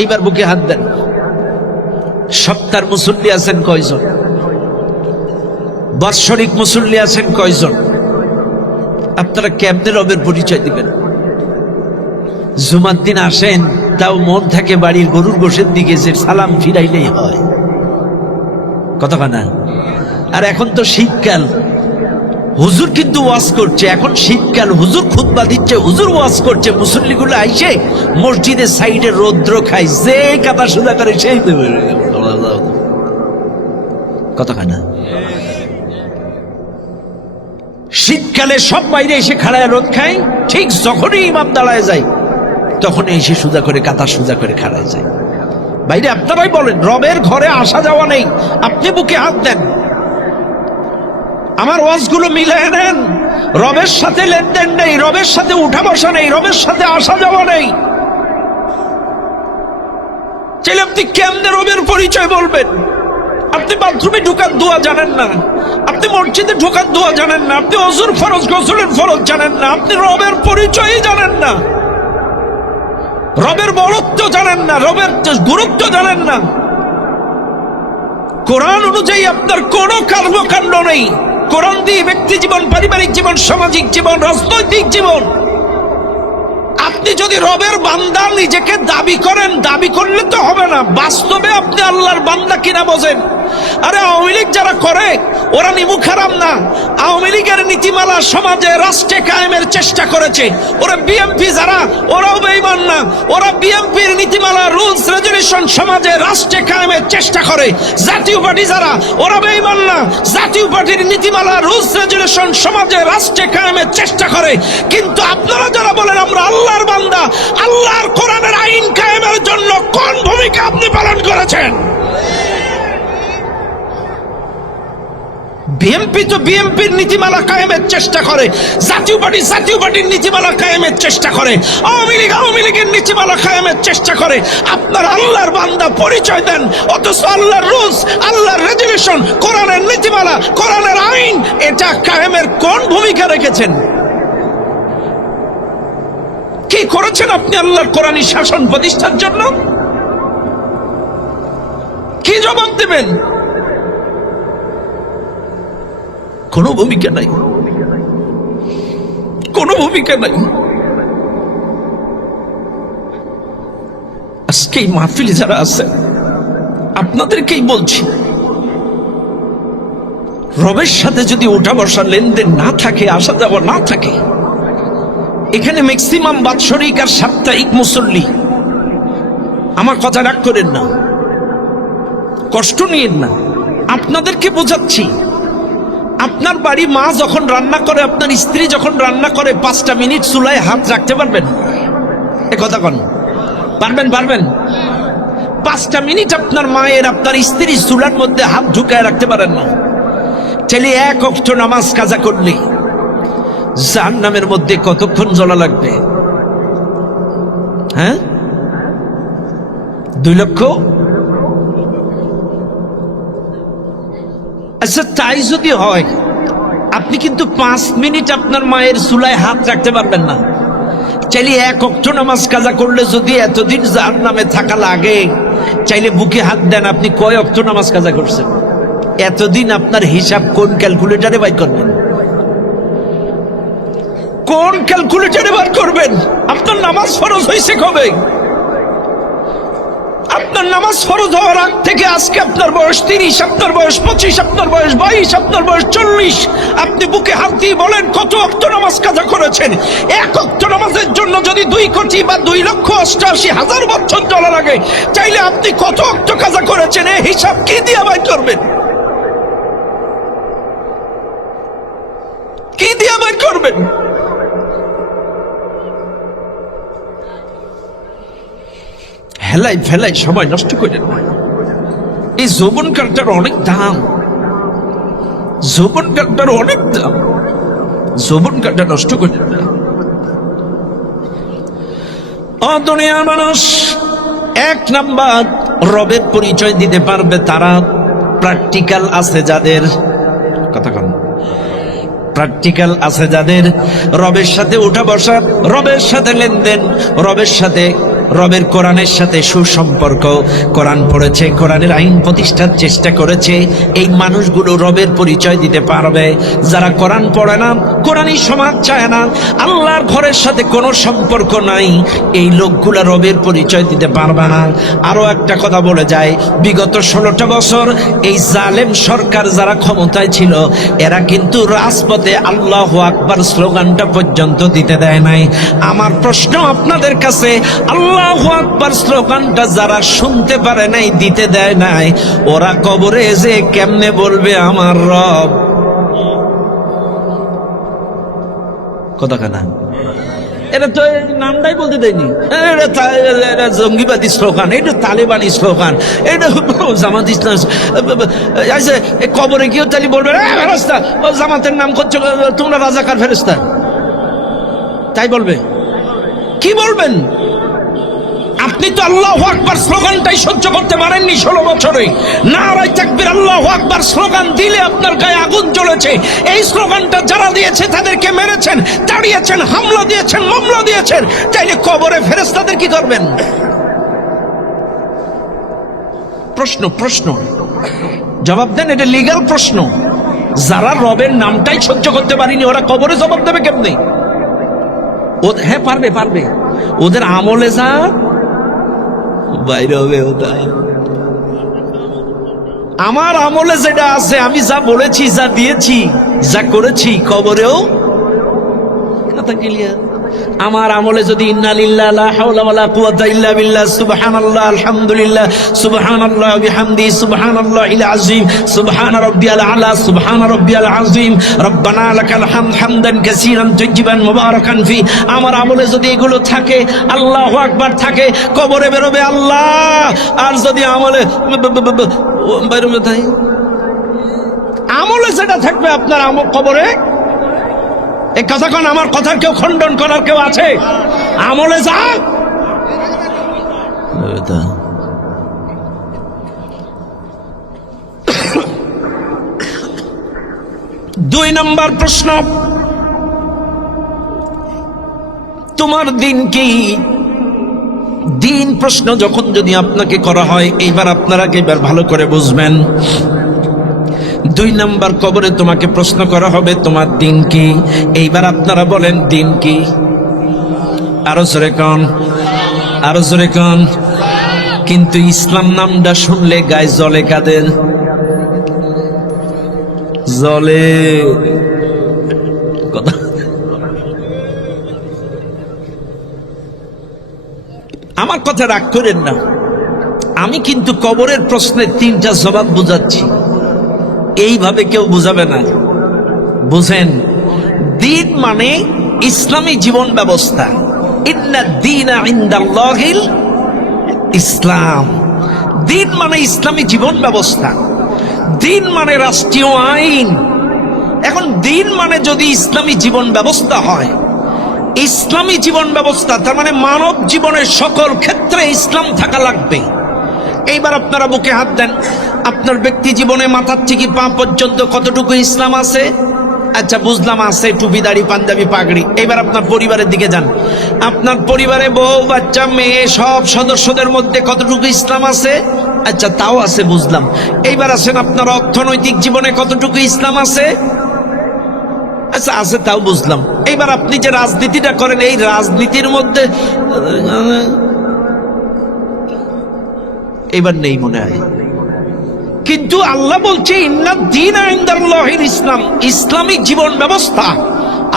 এইবার বুকে হাত দেন। সপ্তাহের মুসল্লি আছেন কয়জন? বাৎসরিক মুসল্লি আছেন কয়জন? আপনারা কেমনে রবের পরিচয় দিবেন? জুমার দিন আসেন, তাও মন থাকে বাড়ির গরুর গোশের দিকে, যে সালাম ফিরাইলেই হয়, কথা না। আর এখন তো শীতকাল, হুজুর কিন্তু ওয়াজ করছে, এখন শীতকাল, হুজুর খুতবা দিচ্ছে, হুজুর ওয়াজ করছে, মুসল্লিগুলো আইসে মসজিদের সাইডে রৌদ্র খায়, যে কাদা সুদা করে সেই কথা না। শীতকালে সব বাইরে এসে খাড়ায় রোদ খায়, ঠিক যখনই ইমাম দাঁড়ায় যায় তখনই এসে সুজা করে, কাতা সুজা করে খাড়ায় যায়। বাইরে আপনারাই বলেন, রবের ঘরে আসা যাওয়া নেই। আপনি বুকে হাত দেন, আমার ওয়াজগুলো মিলিয়ে নেন। রবের সাথে লেনদেন নেই, রবের সাথে উঠা বসা নেই, রবের সাথে আসা যাওয়া নেই, তাহলে আপনি কেমনে রবের পরিচয় বলবেন? আপনি বাথরুমে ঢোকার দোয়া জানেন না, আপনি মসজিদে ঢোকার দোয়া জানেন না, আপনি ওযুর ফরজ, গোসলের ফরজ জানেন না, আপনি রবের পরিচয়ই জানেন না, রবের বড়ত্ব জানেন না, রবের গুরুত্ব জানেন না। কোরআন অনুযায়ী আপনার কোনো কর্মকাণ্ড নেই। কোরআন দিয়ে ব্যক্তি জীবন, পারিবারিক জীবন, সামাজিক জীবন, রাজনৈতিক জীবন। আপনি যদি রবের বান্দা নিজেকে দাবি করেন, দাবি করলে তো হবে না, বাস্তবে আপনি আল্লাহর বান্দা কিনা বোঝেন। আরে আওয়ামী লীগ যারা করে ওরা নিমুখ হারাম না। আওয়ামী লীগের নীতিমালা সমাজে রাষ্ট্রে কায়েমের চেষ্টা করেছে। ওরা বিএমপি যারা, ওরাও বেঈমান না। ওরা বিএমপির নীতিমালা রুলস রেজুলেশন সমাজে রাষ্ট্রে কায়েমের চেষ্টা করে। জাতীয় পার্টি যারা, ওরা বেঈমান না। জাতীয় পার্টির নীতিমালা রুলস রেজুলেশন সমাজে রাষ্ট্রে কায়েমের চেষ্টা করে। কিন্তু আপনারা যারা বলেন আমরা আল্লাহর বান্দা, আল্লাহর কোরআনের আইন কায়েমের জন্য কোন ভূমিকা আপনি পালন করেছেন? বিএনপি তো বিএনপির নীতিমালা কায়েমের চেষ্টা করে, জাতীয় পার্টি জাতীয় পার্টির নীতিমালা কায়েমের চেষ্টা করে, আওয়ামী লীগ আওয়ামী লীগের নীতিমালা কায়েমের চেষ্টা করে। আপনারা আল্লাহর বান্দা পরিচয় দেন, অথচ আল্লাহর রুলস, আল্লাহর রেজুলেশন, কোরআনের নীতিমালা, কোরআনের আইন এটা কায়েমের কোন ভূমিকা রেখেছেন? কি করেছেন আপনি আল্লাহর কোরআনী শাসন প্রতিষ্ঠার জন্য? কি জবাব দেবেন? কোনো ভূমিকা নাই, কোনো ভূমিকা নাই। আজকে এই মাহফিলে যারা আছে আপনাদেরকেই বলছি, রবের সাথে যদি ওঠা বসা লেনদেন না থাকে, আসা যাওয়া না থাকে, এখানে ম্যাক্সিমাম বাৎসরিক আর সাপ্তাহিক মুসল্লি। আমার কথা রাগ করেন না, কষ্ট নিয়েন না, আপনাদেরকে বোঝাচ্ছি। আপনার বাড়ি মা যখন রান্না করে, আপনার স্ত্রী যখন রান্না করে, 5টা মিনিট চুলায় হাত রাখতে পারবেন? এ কথা কন, পারবেন? পারবেন? 5টা মিনিট আপনার মায়ের, আপনার স্ত্রী চুলার মধ্যে হাত ঢুকায় রাখতে পারেন না। চাইলে 1 ওয়াক্ত নামাজ কাজা করলে জাহান্নামের মধ্যে কতক্ষণ জ্বলা লাগবে? হ্যাঁ, 2 লক্ষ। আচ্ছা, তাই যদি হয়, আপনি কিন্তু 5 মিনিট আপনার মায়ের চুলায় হাত রাখতে পারবেন না। চাইলে 1 ওয়াক্ত নামাজ কাজা করলে যদি এতদিন জাহান্নামে থাকা লাগে, চাইলে বুকে হাত দেন, আপনি কয় ওয়াক্ত নামাজ কাজা করছেন? এতদিন আপনার হিসাব কোন ক্যালকুলেটরে বাই করবেন? কোন ক্যালকুলেটরে বার করবেন? আপনার নামাজ ফরজ হয়েছে কবে? আপনার নামাজ ফরজ হওয়ার আগ থেকে আজকে আপনার বয়স 30, আপনার বয়স 25, আপনার বয়স 22, আপনার বয়স 40। আপনি বুকে হাত দিয়ে বলেন কত ওয়াক্ত নামাজ কাজা করেছেন? 1 ওয়াক্ত নামাজের জন্য যদি 2 কোটি বা 2,88,000 বছর চলা লাগে, চাইলে আপনি কত ওয়াক্ত কাজা করেছেন এই হিসাব কি দিয়ে বাই করবেন? কি দিয়ে বাই করবেন? হেলাই ফেলাই সময় নষ্ট করেন না। এই যৌবন কালটার অনেক দাম, যৌবন কালটার অনেক দাম। যৌবন কালটা নষ্ট করেন না। দুনিয়ার মানুষ 1 নাম্বার রবের পরিচয় দিতে পারবে তারা, প্র্যাকটিক্যাল আছে যাদের, কথা কন, প্র্যাকটিক্যাল আছে যাদের, রবের সাথে উঠা বসা, রবের সাথে লেনদেন, রবের সাথে, রবের কোরআনের সাথে সুসম্পর্ক, কোরআন পড়েছে, কোরআনের আইন প্রতিষ্ঠার চেষ্টা করেছে, এই মানুষগুলো রবের পরিচয় দিতে পারবে। যারা কোরআন পড়ে না, কোরআনী সমাজ চায় না, আল্লাহর ঘরের সাথে কোনো সম্পর্ক নাই, এই লোকগুলা রবের পরিচয় দিতে পারবে না। আরো একটা কথা বলে যায়, বিগত 16টা বছর এই জালেম সরকার যারা ক্ষমতায় ছিল, এরা কিন্তু রাজপথে আল্লাহু আকবার স্লোগানটা পর্যন্ত দিতে দেয় নাই। আমার প্রশ্ন আপনাদের কাছে, আল্লাহু আকবার স্লোগানটা যারা শুনতে পারে নাই, দিতে দেয় নাই, ওরা কবরে যে কেমনে বলবে আমার রব? কথা কানা, এটা তো নামটাই বলতে দেয়নি। এটা জঙ্গিবাদী স্লোগান, এটা তালেবানি স্লোগান, এটা জামাত ইসলাম। কবরে গিয়েও তালি বলবে ফেরেশতা, ও জামাতের নাম করছো তোমরা, রাজাকার ফেরেশতা, তাই বলবে? কি বলবেন? আপনি তো আল্লাহু আকবার স্লোগানটাই সহ্য করতে পারেননি 16 বছরে। নারায়ে তাকবীর, আল্লাহু আকবার স্লোগান দিলে আপনার গায়ে আগুন জ্বলেছে। এই স্লোগানটা যারা দিয়েছে তাদেরকে মেরেছেন, তাড়িয়েছেন, হামলা দিয়েছেন, মামলা দিয়েছেন। তাইলে কবরে ফেরেশতাদের কি করবেন? প্রশ্ন, প্রশ্ন, জবাব দেন। এটা লিগ্যাল প্রশ্ন। যারা রবের নামটাই সহ্য করতে পারেনি, ওরা কবরে জবাব দেবে কেমনে? হ্যাঁ, পারবে, পারবে। ওদের আমলে যা বাইরে হবে, ওটা আমার আমলে যেটা আছে, আমি যা বলেছি, যা দিয়েছি, যা করেছি, কবরেও কথা ক্লিয়ার। আমার আমলে যদি ইন্না লিল্লাহি লা হাওলা ওয়ালা কুওয়াতা ইল্লা বিল্লাহ, সুবহানাল্লাহ, আলহামদুলিল্লাহ, সুবহানাল্লাহ বিহামদি, সুবহানাল্লাহিল আযীম, সুবহানা রাব্বিয়াল আলা, সুবহানা রাব্বিয়াল আযীম, রব্বানা লাকাল হামদ হামদান কাসীরান তাইয়িবান মুবারাকান ফি, আমার আমলে যদি এগুলো থাকে, আল্লাহু আকবার থাকে, কবরে বেরোবে আল্লাহ। আর যদি আমলে বেরোবে তাই আমলে যেটা থাকবে আপনার কবরে, এই কথা কোন, আমার কথার কেউ খণ্ডন করার কেউ আছে? আমলে যা। 2 নম্বর প্রশ্ন, তোমার দিন কি? দিন প্রশ্ন যখন যদি আপনাকে করা হয়, এইবার আপনারা এবার ভালো করে বুঝবেন। 2 নম্বর কবরে তোমাকে প্রশ্ন করা হবে তোমার দিন কি। এইবার আপনারা বলেন দিন কি? আরো জোরে কন, আরো জোরে কন। কিন্তু ইসলাম নামটা শুনলে গায়ে জ্বলে কাদের? জ্বলে কথা। আমার কথা রাগ করেন না, আমি কিন্তু কবরের প্রশ্নের 3টা জবাব বুঝাচ্ছি, এইভাবে কেউ বুঝাবে না। বুঝেন, দিন মানে ইসলামী জীবন ব্যবস্থা। ইন্না দীনা ইনদাল্লাহিল ইসলাম। দিন মানে ইসলামী জীবন ব্যবস্থা, দিন মানে রাষ্ট্রীয় আইন। এখন দিন মানে যদি ইসলামী জীবন ব্যবস্থা হয়, ইসলামী জীবন ব্যবস্থা তার মানে মানব জীবনের সকল ক্ষেত্রে ইসলাম থাকা লাগবে। এইবার আপনারা বুকে হাত দেন, আপনার ব্যক্তি জীবনে মাথার থেকে পা পর্যন্ত কতটুকু ইসলাম আছে? আচ্ছা বুঝলাম আছে, টুপি দাড়ি পাঞ্জাবি পাগড়ি। এবার আপনার পরিবারের দিকে যান, আপনার পরিবারে বউ বাচ্চা মেয়ে সব সদস্যদের মধ্যে কতটুকু ইসলাম আছে? আচ্ছা তাও আছে বুঝলাম। এইবার আসেন আপনার অর্থনৈতিক জীবনে কতটুকু ইসলাম আছে? আচ্ছা আছে তাও বুঝলাম। এইবার আপনি যে রাজনীতিটা করেন, এই রাজনীতির মধ্যে এবার নেই মনে হয়। কিন্তু আল্লাহ বলছে ইন্না দীনা ইনদাল্লাহিল ইসলাম, ইসলামিক জীবন ব্যবস্থা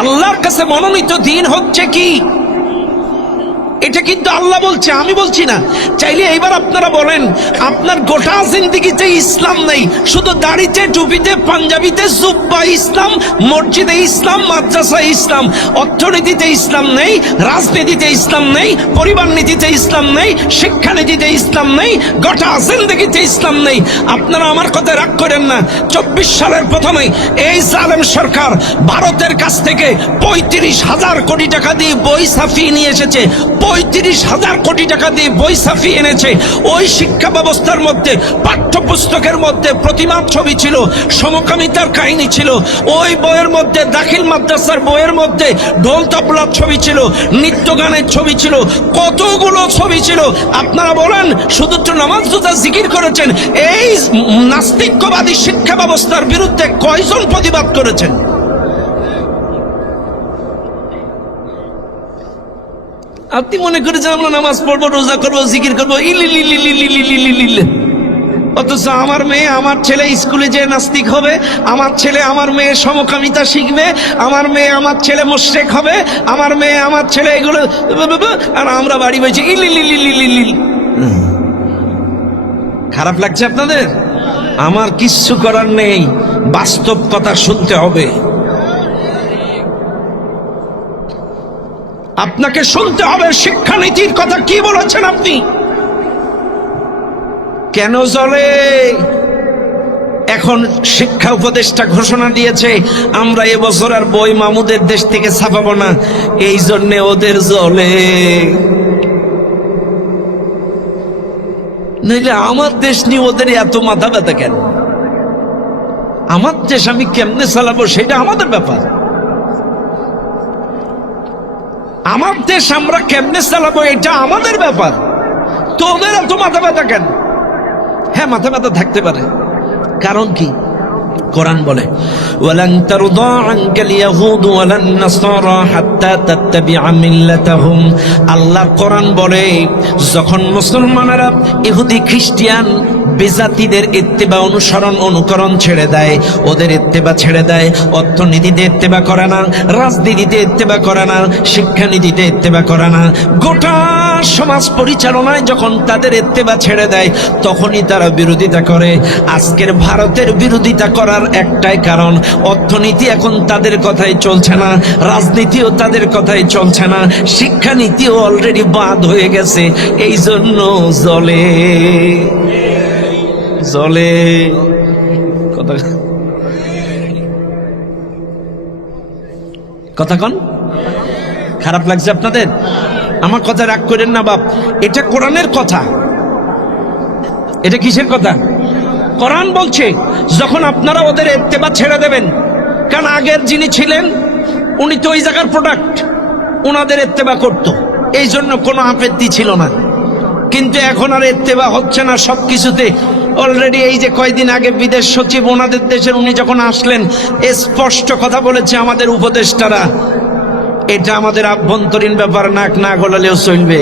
আল্লাহর কাছে মনোনীত দিন হচ্ছে কি? এটা কিন্তু আল্লাহ বলছে, আমি বলছি না। চাইলে এইবার আপনারা বলেন, আপনার গোটা জিন্দেগিতে ইসলাম নেই, শুধু দাড়িতে টুপিতে পাঞ্জাবিতে জুব্বা ইসলাম, মসজিদে ইসলাম, মাদ্রাসায় ইসলাম, অর্থনীতিতে ইসলাম নেই, রাজনীতিতে ইসলাম নেই, পরিবার নীতিতে ইসলাম নেই, শিক্ষানীতিতে ইসলাম নেই, গোটা জিন্দেগিতে ইসলাম নেই। আপনারা আমার কথা রাগ করেন না। 24 সালের প্রথমে এই জালেম সরকার ভারতের কাছ থেকে 35,000 কোটি টাকা দিয়ে বই ছাপিয়ে নিয়ে এসেছে। 35,000 কোটি টাকা দিয়ে বই ছাপিয়ে এনেছে। ওই শিক্ষা ব্যবস্থার মধ্যে, পাঠ্যপুস্তকের মধ্যে প্রতিমার ছবি ছিল, সমকামিতার কাহিনী ছিল। ওই বইয়ের মধ্যে, দাখিল মাদ্রাসার বইয়ের মধ্যে ঢোল তবলার ছবি ছিল, নৃত্য গানের ছবি ছিল, কতগুলো ছবি ছিল। আপনারা বলেন, শুধু তো নামাজ রোজা জিকির করেছেন। এই নাস্তিক্যবাদী শিক্ষা ব্যবস্থার বিরুদ্ধে কয়জন প্রতিবাদ করেছেন? আপনি মনে করেছেন আমরা নামাজ পড়বো, রোজা করবো, জিকির করবো, অথচ আমার মেয়ে আমার ছেলে স্কুলে যে নাস্তিক হবে, আমার ছেলে আমার মেয়ে সমকামিতা শিখবে, আমার মেয়ে আমার ছেলে মুশরিক হবে, আমার মেয়ে আমার ছেলে এগুলো, আর আমরা বাড়ি বসে খারাপ লাগছে আপনাদের? আমার কিচ্ছু করার নেই, বাস্তব কথা শুনতে হবে। আপনাকে শুনতে হবে শিক্ষানীতির কথা কি বলেছেন আপনি। কেন জ্বলে? এখন শিক্ষা উপদেষ্টা ঘোষণা দিয়েছে আমরা এবছর আর বই মামুদের দেশ থেকে ছাপাবো না, এই জন্য ওদের জ্বলে। নইলে আমার দেশ নিয়ে ওদের এত মাথা ব্যথা কেন? আমার দেশ আমি কেমনে চালাবো সেটা আমাদের ব্যাপার। আমার দেশ আমরা কেমনে চালাবো এটা আমাদের ব্যাপার। তো ওদের এত মাথা ব্যথা কেন? হ্যাঁ মাথা ব্যথা থাকতে পারে, কারণ কি? কোরআন বলে ওয়ালান তারদা আনকাল ইয়াহুদ ওয়ালান নাসারা হাত্তা তাত্তাবিআ মিল্লাতাহুম। আল্লাহ কোরআন বলে যখন মুসলমানেরা ইহুদি খ্রিস্টান বেজাতিদের ইত্তেবা অনুসরণ অনুকরণ ছেড়ে দেয়, ওদের ইত্তেবা ছেড়ে দেয়, অর্থনীতিতে ইত্তেবা করে না, রাজনীতিতে ইত্তেবা করে না, শিক্ষানীতিতে ইত্তেবা করে না, গোটা সমাজ পরিচালনায় যখন তাদের ইত্তেবা ছেড়ে দেয় তখনই তারা বিরোধিতা করে। আজকের ভারতের বিরোধিতা করার একটাই কারণ, অর্থনীতি এখন তাদের কথাই চলছে না, রাজনীতিও তাদের কথাই চলছে না, শিক্ষানীতিও অলরেডি বাদ হয়ে গেছে। এই জন্য জলে জলে কথা কন। খারাপ লাগছে আপনাদের? আমার কথা রাগ করেন না বাপ, এটা কোরআনের কথা। এটা কিসের কথা? কোরআন বলছে যখন আপনারা ওদের ইত্তেবা ছেড়ে দেবেন, কারণ আগের যিনি ছিলেন উনি তো ওই জায়গার প্রোডাক্ট, ওনাদের ইত্তেবা করত, এই জন্য কোনো আপত্তি ছিল না। কিন্তু এখন আর ইত্তেবা হচ্ছে না সবকিছুতে। অলরেডি এই যে কয়দিন আগে বিদেশ সচিব ওনাদের দেশের উনি যখন আসলেন, স্পষ্ট কথা বলেছে আমাদের উপদেষ্টারা, এটা আমাদের আভ্যন্তরীণ ব্যাপার, নাক না গলালেও চলবে।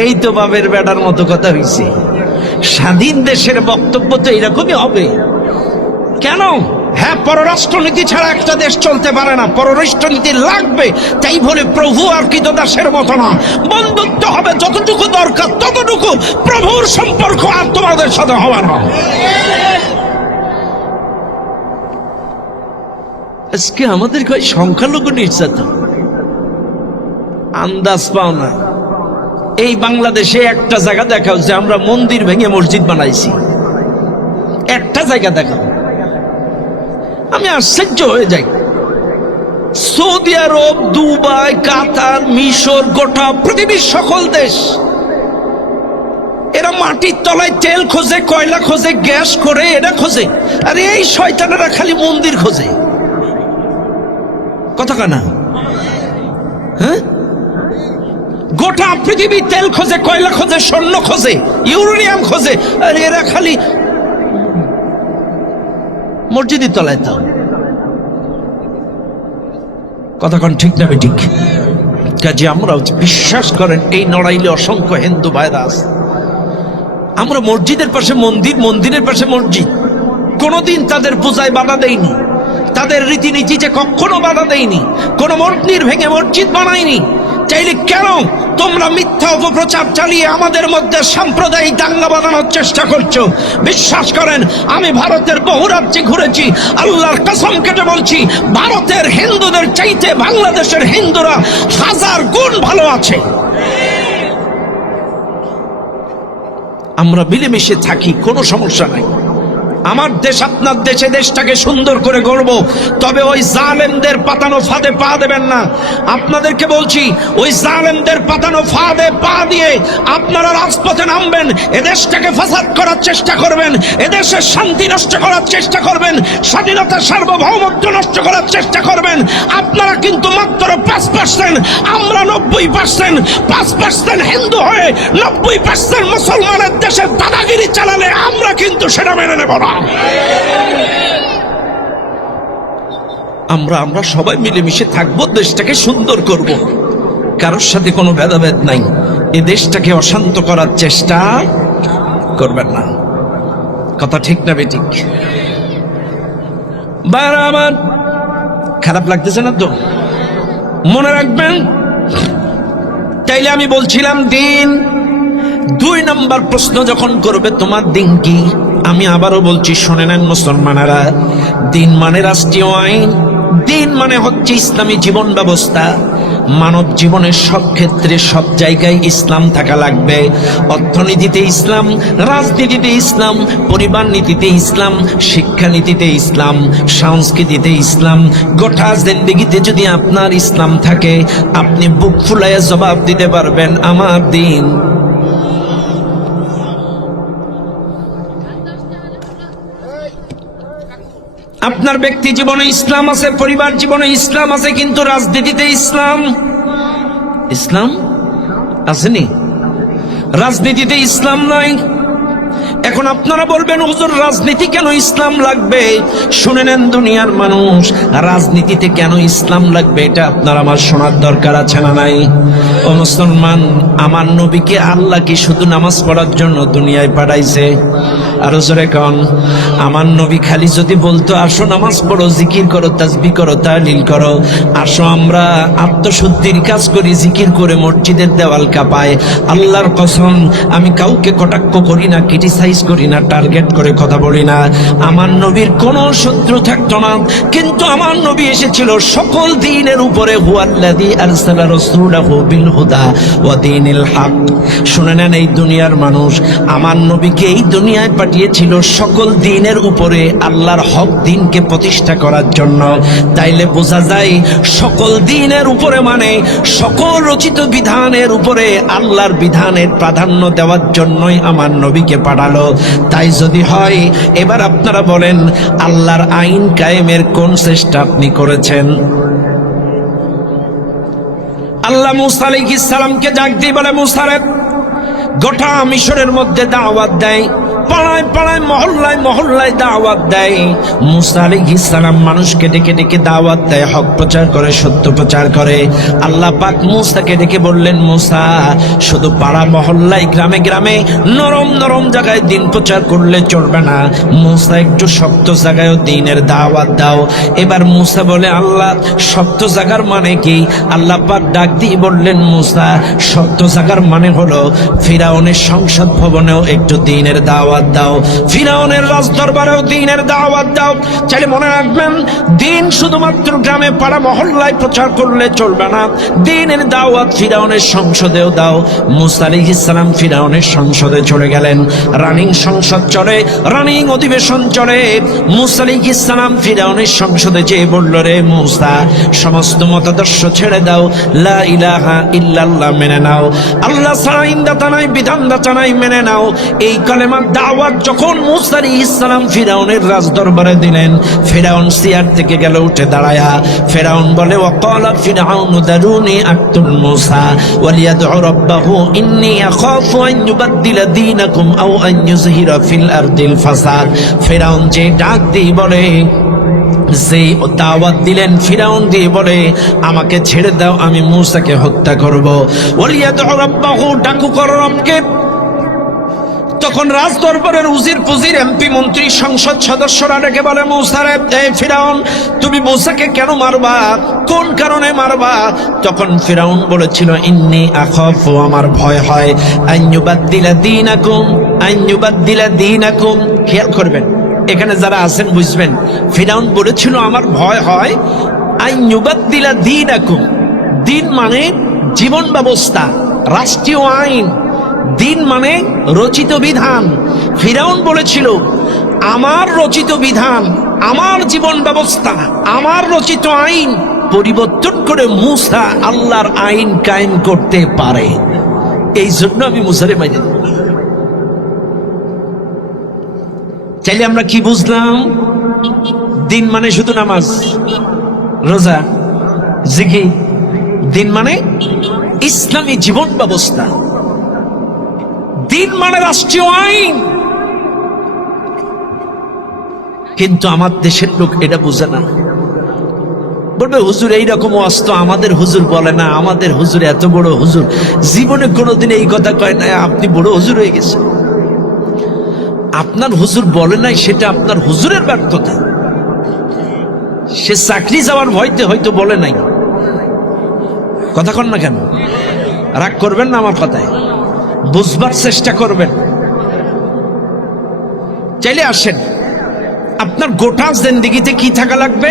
এই তো বাবের বেড়ার মতো কথা হয়েছে। স্বাধীন দেশের বক্তব্য তো এরকমই হবে। কেন? হ্যাঁ, পররাষ্ট্রনীতি ছাড়া একটা দেশ চলতে পারে না, পররাষ্ট্রনীতি লাগবে। তাই বলে প্রভু আর কৃতদাসের মতো না, বন্ধুত্ব হবে যতটুকু দরকার ততটুকু। প্রভুর সম্পর্ক আর তোমাদের সাথে হবে না। আজকে আমাদের কয় সংখ্যালঘু নির্যাতন, আন্দাজ পাও না। এই বাংলাদেশে একটা জায়গা দেখাও যে আমরা মন্দির ভেঙে মসজিদ বানাইছি, একটা জায়গা দেখাও। আমি আশ্চর্য হয়ে যাই। সৌদি আরব, দুবাই, কাতার, মিশর, গোটা পৃথিবীর সকল দেশ, এরা মাটির তলায় তেল খোঁজে, কয়লা খোঁজে, গ্যাস করে, এটা খোঁজে। আর এই শয়তানেরা খালি মন্দির খোঁজে। কথা কানা? হ্যাঁ, গোটা পৃথিবী তেল খোঁজে, কয়লা খোঁজে, স্বর্ণ খোঁজে, ইউরেনিয়াম খোঁজে, আর এরা খালি মসজিদের তলায়। তাও কথা কোন ঠিক না ঠিক? কাজে আমরা বিশ্বাস করেন এই নড়াইলে অসংখ্য হিন্দু ভাইরা আছে। আমরা মসজিদের পাশে মন্দির, মন্দিরের পাশে মসজিদ, কোনোদিন তাদের পূজায় বাধা দেয়নি, তাদের রীতিনীতিতে কখনো বাধা দেয়নি, কোন মন্দির ভেঙে মসজিদ বানায়নি। চাইলে কেন তোমরা মিথ্যা অপপ্রচার চালিয়ে আমাদের মধ্যে সাম্প্রদায়িক দাঙ্গা বাঁধানোর চেষ্টা করছো? বিশ্বাস করেন, আমি ভারতের বহু রাজ্যে ঘুরেছি, আল্লাহর কসম কেটে বলছি, ভারতের হিন্দুদের চাইতে বাংলাদেশের হিন্দুরা 1000 গুণ ভালো আছে। আমরা মিলেমিশে থাকি, কোনো সমস্যা নাই। আমার দেশ আপনার দেশে, দেশটাকে সুন্দর করে গড়ব, তবে ওই জালেমদের পাতানো ফাঁদে পা দেবেন না। আপনাদেরকে বলছি, ওই জালেমদের পাতানো ফাঁদে পা দিয়ে আপনারা রাজপথে নামবেন, এদেশটাকে ফাসাদ করার চেষ্টা করবেন, এদেশের শান্তি নষ্ট করার চেষ্টা করবেন, স্বাধীনতা সার্বভৌমত্ব নষ্ট করার চেষ্টা করবেন। আপনারা কিন্তু মাত্র 5%, আমরা 90%। 5% হিন্দু হয়ে 90% মুসলমানের দেশে দাদাগিরি চালালে আমরা কিন্তু সেটা মেনে নেব না। আমরা সবাই মিলেমিশে থাকবো, দেশটাকে সুন্দর করব, কারোর সাথে কোনো ভেদাভেদ নাই। এই দেশটাকে অশান্ত করার চেষ্টা করবেন না। কথা ঠিক না বেঠিক? আমার খারাপ লাগতেছে না তো? মনে রাখবেন। তাইলে আমি বলছিলাম দিন। 2 নম্বর প্রশ্ন যখন করবে তোমার দিন কি, আমি আবারও বলছি, শুনে নেন মুসলমানেরা, দিন মানে রাষ্ট্রীয় আইন, দিন মানে হচ্ছে ইসলামী জীবন ব্যবস্থা। মানব জীবনের সব ক্ষেত্রে, সব জায়গায় ইসলাম থাকা লাগবে। অর্থনীতিতে ইসলাম, রাজনীতিতে ইসলাম, পরিবার নীতিতে ইসলাম, শিক্ষানীতিতে ইসলাম, সংস্কৃতিতে ইসলাম। গোটা জিন্দেগিতে যদি আপনার ইসলাম থাকে, আপনি বুক ফুলাইয়া জবাব দিতে পারবেন, আমার দিন। আপনার ব্যক্তি জীবনে ইসলাম আছে, পরিবার জীবনে ইসলাম আছে, কিন্তু রাজনীতিতে ইসলাম আসেনি। রাজনীতিতে ইসলাম নাই, এখন আপনারা বলবেন হুজুর রাজনীতি কেন ইসলাম লাগবে? শুনে নেন দুনিয়ার মানুষ, রাজনীতিতে কেন ইসলাম লাগবে এটা আপনার আমার শোনার দরকার আছে না নাই? ও মুসলমান, আমার নবীকে আল্লাহ কি শুধু নামাজ পড়ার জন্য দুনিয়ায় পাঠাইছে? আরো জোরে কন, আমার নবী খালি যদি বলতো আসো নামাজ পড়ো, জিকির করো, তাসবিহ করো, তাহলিল করো, আসো আমরা আত্মশুদ্ধির কাজ করি, জিকির করে মসজিদের দেওয়াল কাঁপায়, আল্লাহর কসম আমি কাউকে কটাক্ষ করি না, ক্রিটিসাইজ করি না, টার্গেট করে কথা বলি না, আমার নবীর কোনো শত্রু থাকতো না। কিন্তু আমার নবী এসেছিল সকল দ্বীনের উপরে, হুয়াল্লাযী আরসালা রাসূলাহু বিল হুদা ওয়া দীনিল হক। শুনে নেন এই দুনিয়ার মানুষ, আমার নবীকে এই দুনিয়ায় পাঠিয়েছিল সকল দ্বীনের উপরে আল্লাহর হক দ্বীনকে প্রতিষ্ঠা করার জন্য। তাইলে বোঝা যায় সকল দ্বীনের উপরে মানে সকল রচিত বিধানের উপরে আল্লাহর বিধানের প্রাধান্য দেওয়ার জন্যই আমার নবীকে পাঠালো। তাই যদি হয়, এবার আপনারা বলেন আল্লাহর আইন কায়েমের কোন চেষ্টা আপনি করেছেন? আল্লাহ মূসা আলাইহিস সালামকে ডাক দিয়ে বলে, মূসা রে, গোটা মিশরের মধ্যে দাওয়াত দেয়, পাড়ায় পাড়ায় মহল্লায় মহল্লায় দাওয়াত দেয়। মূসা আলাইহিস সালাম মানুষকে ডেকে ডেকে দাওয়াত দেয়, হক প্রচার করে, সত্য প্রচার করে। আল্লাহ পাক মূসাকে ডেকে বললেন, মূসা শুধু পাড়া মহল্লায় গ্রামে গ্রামে নরম নরম জায়গায় দিন প্রচার করলে চলবে না, মূসা একটু শক্ত জায়গায়ও দিনের দাওয়াত দাও। এবার মূসা বলে, আল্লাহ শক্ত জায়গার মানে কি? আল্লাহ পাক ডাক দিয়ে বললেন, মূসা শক্ত জায়গার মানে হলো ফিরাউনের সংসদ ভবনেও একটু দিনের দাওয়াত দাও, ফিরাউনের রাজ দরবারেও দ্বীনের দাওয়াত দাও। চাইলে মনে রাখবেন, দ্বীন শুধুমাত্র গ্রামে পাড়া মহল্লায় প্রচার করলে চলবে না, দ্বীনের দাওয়াত ফিরাউনের সংসদেও দাও। মূসা আলাইহিস সালাম ফিরাউনের সংসদে চলে গেলেন। রানিং সংসদ চলে, রানিং অধিবেশন চলে। মূসা আলাইহিস সালাম ফিরাউনের সংসদে যেয়ে বলল, রে মূসা, সমস্ত মতাদর্শ ছেড়ে দাও, লা ইলাহা ইল্লাল্লাহ মেনে নাও, আল্লাহ ছাড়া ইনদাতা নাই, বিধানদাতা নাই, মেনে নাও। এই কালেমার দাওয়াত যখন মূসা আলাইহিস সালাম ফিরাউনের রাজ দরবারে দিলেন, ফিরাউন চেয়ার থেকে গেল উঠে দাঁড়ায়া। ফিরাউন বলে, ওয়াকালা ফিরআউনু দারুনি আকতুল মূসা ওয়ালিয়াদউ রাব্বাহু ইন্নী আখাফু আন ইউবাদদিলা দীনাকুম আও আন ইউযহিরা ফিল আরদিল ফাসাদ। ফিরাউন যে ডাক দিয়ে বলে, যে দাওয়াত দিলেন, ফিরাউন দিয়ে বলে, আমাকে ছেড়ে দাও, আমি মূসাকে হত্যা করব। ওয়ালিয়াদউ রাব্বাহু, ডাকু কর রবকে। তখন রাজ দরবারের উজির পুজির, এমপি, মন্ত্রী, সংসদ সদস্যরা ডেকে বলে, মূসা রে, ফিরাউন তুমি মূসাকে কেন মারবা? কোন কারণে মারবা? তখন ফিরাউন বলেছিল, ইন্নী আখাফু, আমার ভয় হয়, আন ইউবাদদিলা দীনাকুম, আন ইউবাদদিলা দীনাকুম। খেয়াল করবেন, এখানে যারা আছেন বুঝবেন, ফিরাউন বলেছিল আমার ভয় হয় আন ইউবাদদিলা দীনাকুম। দ্বীন মানে জীবন ব্যবস্থা, রাষ্ট্রীয় আইন। দ্বীন মানে রচিত বিধান। ফিরাউন বলেছিল আমার রচিত বিধান, আমার জীবন ব্যবস্থা, আমার রচিত আইন পরিবর্তন করে মূসা আল্লাহর আইন কায়েম করতে পারে, এই জন্য আমি মূসারে মাইরে দেব। চাইলে আমরা কি বুঝলাম? দ্বীন মানে শুধু নামাজ, রোজা, জিকির। দ্বীন মানে ইসলামী জীবন ব্যবস্থা। দ্বীন মানে রাষ্ট্রীয় আইন। কিন্তু আমার দেশের লোক এটা বুঝে না। বলবে, হুজুর এইরকম অস্ত আমাদের হুজুর বলে না, আমাদের হুজুর এত বড় হুজুর, জীবনে কোনোদিন এই কথা কয় না, আপনি বড় হুজুর হয়ে গেছেন। আপনার হুজুর বলে নাই, সেটা আপনার হুজুরের ব্যর্থতা। সে চাকরি যাওয়ার ভয়তে হয়তো বলে নাই। কথা কন না কেন? রাগ করবেন না আমার কথায়, বুঝবার চেষ্টা করবেন। চাইলে আসেন, আপনার গোটা জিন্দেগিতে কি থাকা লাগবে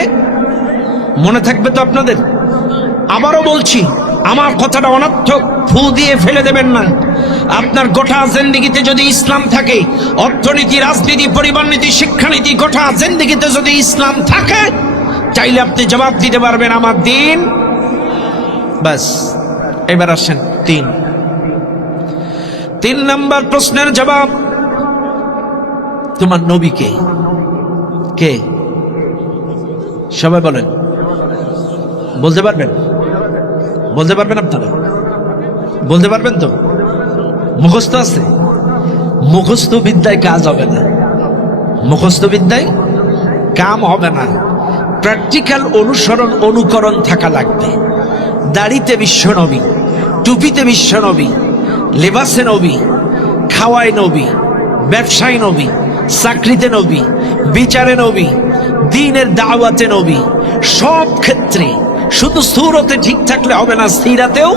মনে থাকবে তো আপনাদের? আবারও বলছি, আমার কথাটা অনর্থক ফু দিয়ে ফেলে দেবেন না। আপনার গোটা জিন্দেগিতে যদি ইসলাম থাকে, অর্থনীতি, রাজনীতি, পরিবার নীতি, শিক্ষানীতি, গোটা জিন্দেগিতে যদি ইসলাম থাকে, চাইলে আপনি জবাব দিতে পারবেন আমার দিন। বাস, এবার আসেন তিন নাম্বার প্রশ্নের জবাব। তোমার নবী কে? কে? সবাই বলেন, বলতে পারবেন? বলতে পারবেন? আপনারা বলতে পারবেন তো? মুখস্থ আছে? মুখস্থ বিদ্যায় কাজ হবে না, মুখস্থ বিদ্যায় কাম হবে না, প্র্যাকটিক্যাল অনুসরণ অনুকরণ থাকা লাগবে। দাড়িতে বিশ্ব নবী, টুপিতে বিশ্ব নবী, লেবাসে নবী, খাওয়ায় নবী, ব্যবসায় নবী, চাকরিতে নবী, বিচারে নবী, দ্বীনের দাওয়াতে নবী, সব ক্ষেত্রে। শুধু সূরতে ঠিক থাকলে হবে না, সিরাতেও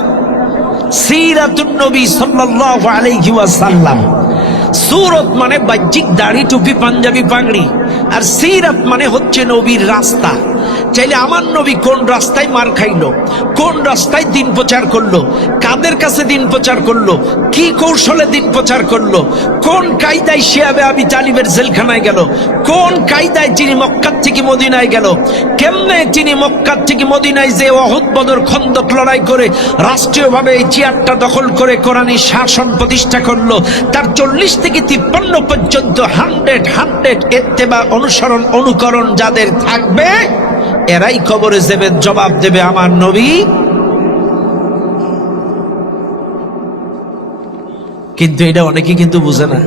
সিরাতুন নবী সাল্লাল্লাহু আলাইহি ওয়াসাল্লাম। সূরত মানে বাহ্যিক দাড়ি টুপি পাঞ্জাবি পাগড়ি, আর সিরাত মানে হচ্ছে নবীর রাস্তা। চাইলে আমার নবী কোন রাস্তায় মার খাইলো, কোন রাস্তায় দিন প্রচার করলো, কাদের কাছে দিন প্রচার করলো, কি কৌশলে দিন প্রচার করলো, কোন কায়দায় শিয়াবে আবি তালিবের জেলখানায় গেল, কোন কায়দায় তিনি মক্কার থেকে মদিনায় গেল, কেমনে তিনি মক্কার থেকে মদিনায় যে উহুদ বদর খন্দক লড়াই করে রাষ্ট্রীয়ভাবে এই চেয়ারটা দখল করে কোরআনী শাসন প্রতিষ্ঠা করলো। তার 40 থেকে 53 পর্যন্ত 100 ইত্তেবা অনুসরণ অনুকরণ যাদের থাকবে, এরাই কবরে যাবে, জবাব দেবে আমার নবী। কিন্তু এটা অনেকে কিন্তু বুঝে না।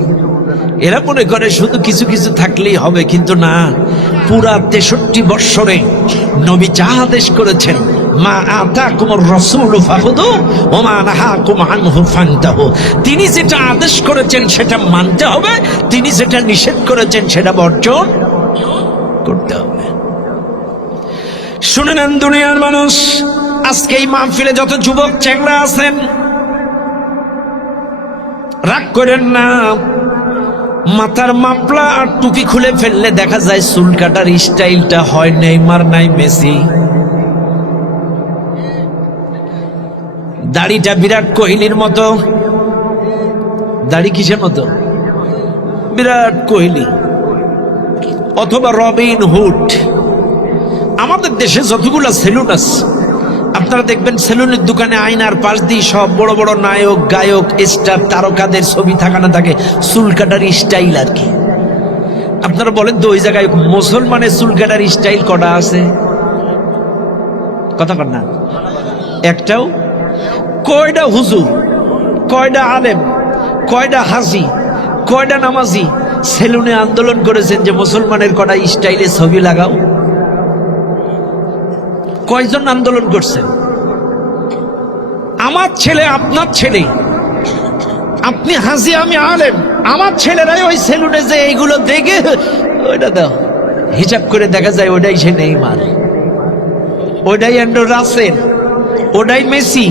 এরা মনে করে শুধু কিছু কিছু থাকলেই হবে, কিন্তু না। পুরা 63 বৎসরে নবী যা আদেশ করেছেন, মা আতাকুমুর রাসূলু ফাখুযু ওয়া মা নাহাকুম আনহু ফান্তাহু, তিনি যেটা আদেশ করেছেন সেটা মানতে হবে, তিনি যেটা নিষেধ করেছেন সেটা বর্জন করতে হবে। শুনে নেন দুনিয়ার মানুষ, আজকে এই মাহফিলে যত যুবক চ্যাংড়া আছেন, রাগ করেন না। মাথার মাপলা আর টুপি খুলে ফেললে দেখা যায় চুল কাটার স্টাইলটা হয় নেইমার নাই মেসি। দাড়িটা বিরাট কোহলির মতো। দাড়ি কিসের মতো? বিরাট কোহলি অথবা রবিন হুড। আমাদের দেশে যতগুলো সেলুন আছে, আপনারা দেখবেন সেলুনের দোকানে আয়নার পাশ দিয়ে সব বড় বড় নায়ক গায়ক স্টার তারকাদের ছবি থাকানো থাকে, চুল কাটার স্টাইল আর কি। আপনারা বলেন তো ওই জায়গায় মুসলমানের চুল কাটার স্টাইল কটা আছে? কথা কর না একটাও। কয়টা হুজুর, কয়টা আলেম, কয়টা হাজি, কয়টা নামাজি সেলুনে আন্দোলন করেছেন যে মুসলমানের কটা স্টাইলে ছবি লাগাও? কয়জন আন্দোলন করছেন? আমার ছেলে, আপনার ছেলে, আপনি হাজি আমি আলেম, আমার ছেলেরাই ওই সেলুনে যে এইগুলো দেখে ওইটা দাও হিসাব করে দেখা যায় ওইটাই সে নেইমার, ওইটাই অ্যান্ড্রু রাসেল, ওটাই মেসি।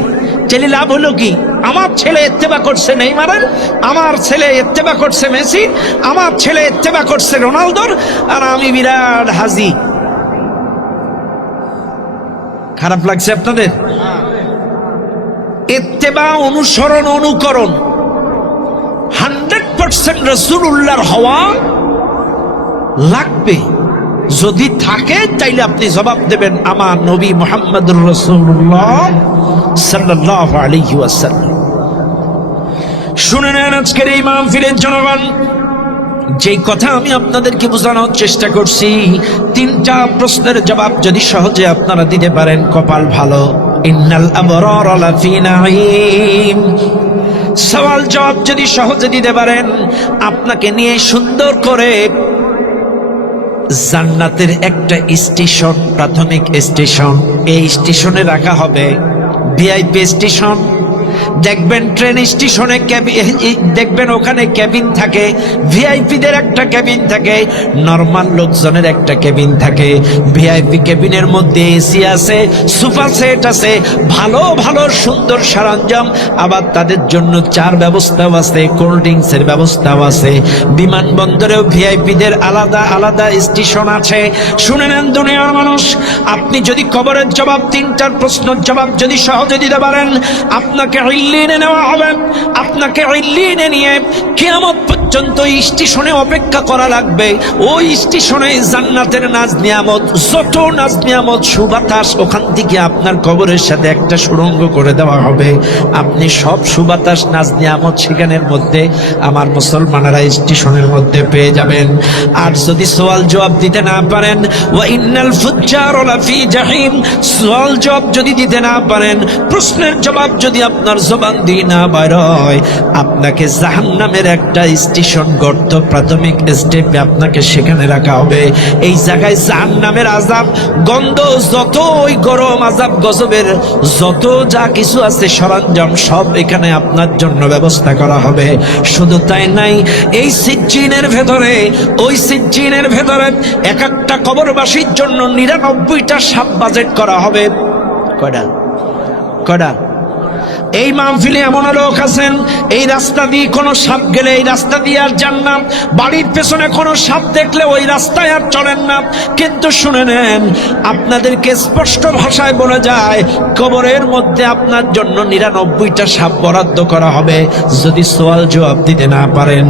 ছেলে লাভ হলো কি? আমার ছেলে ইত্তেবা করছে নেইমারের, আমার ছেলে ইত্তেবা করছে মেসি, আমার ছেলে ইত্তেবা করছে রোনালদোর, আর আমি বিরাট হাজি। খারাপ লাগছে আপনাদের? ইত্তেবা অনুসরণ অনুকরণ 100% রাসূলুল্লাহর হওয়া লাগবে। যদি থাকে তাইলে আপনি জবাব দেবেন আমার নবী মুহাম্মদুর রাসূলুল্লাহ সাল্লাল্লাহু আলাইহি ওয়াসাল্লাম। শুনে নেন আজকের এই মাহফিলের জনগণ, যেই কথা আমি আপনাদেরকে বোঝানোর চেষ্টা করছি, 3টা প্রশ্নের জবাব যদি সহজে আপনারা দিতে পারেন কপাল ভালো। ইন্নাল আবরার লাফি নাঈম। সওয়াল জবাব যদি সহজে দিতে পারেন, আপনাকে নিয়ে সুন্দর করে জান্নাতের একটা স্টেশন, প্রাথমিক স্টেশন, এই স্টেশনে রাখা হবে ভিআইপি স্টেশন। দেখবেন ট্রেন স্টেশনে দেখবেন ওখানে ক্যাবিন থাকে, ভিআইপিদের একটা ক্যাবিন থাকে, নরমাল লোকজনের একটা ক্যাবিন থাকে। ভিআইপি ক্যাবিনের মধ্যে এসি আছে, সোফা সেট আছে, ভালো ভালো সুন্দর সরঞ্জাম, আবার তাদের জন্য চার ব্যবস্থাও আছে, কোল্ড ড্রিঙ্কসের ব্যবস্থাও আছে। বিমানবন্দরেও ভিআইপিদের আলাদা আলাদা স্টেশন আছে। শুনে নেন দুনিয়ার মানুষ, আপনি যদি কবরের জবাব 3টার প্রশ্নের জবাব যদি সহজে দিতে পারেন, আপনাকে ইল্লিনে নেওয়া হবে। আপনাকে ইল্লিনে নিয়ে কিয়ামত পর্যন্ত স্টেশনে অপেক্ষা করা লাগবে। ওই স্টেশনে জান্নাতের নাজ নিয়ামত, যত নাজ নিয়ামত সুবাতাস, ওখান থেকে আপনার কবরের সাথে একটা সুড়ঙ্গ করে দেওয়া হবে। আপনি সব সুবাতাস নাজ নিয়ামত সেখানের মধ্যে আমার মুসলমানেরা স্টেশনের মধ্যে পেয়ে যাবেন। আর যদি সওয়াল জবাব দিতে না পারেন, ওয়া ইন্নাল ফুজ্জার লাফি জাহিম, সওয়াল জবাব যদি দিতে না পারেন, প্রশ্নের জবাব যদি আপনার জবান দিয়ে না বেরোয়, আপনাকে জাহান্নামের একটা স্টেশন গর্ত, প্রাথমিক স্টেপে আপনাকে সেখানে রাখা হবে। এই জায়গায় জাহান্নামের আযাব, গন্ধ, যত ওই গরম আযাব গজবের যত যা কিছু আছে সরঞ্জাম সব এখানে আপনার জন্য ব্যবস্থা করা হবে। শুধু তাই নাই, এই সিজ্জিনের ভেতরে, ওই সিজ্জিনের ভেতরে এক একটা কবরবাসীর জন্য 99টা সাপ বাজেট করা হবে। কয়টা? কয়টা? এই মাহফিলে এমন লোক আছেন, এই রাস্তা দিয়ে কোনো সাপ গেলে এই রাস্তা দিয়ে আর যান না, বাড়ির পেছনে কোনো সাপ দেখলে ওই রাস্তায় আর চলেন না। কিন্তু শুনে নেন, আপনাদেরকে স্পষ্ট ভাষায় বলে যায়, কবরের মধ্যে আপনার জন্য 99টা সাপ বরাদ্দ করা হবে। যদি সওয়াল জবাব দিতে না পারেন,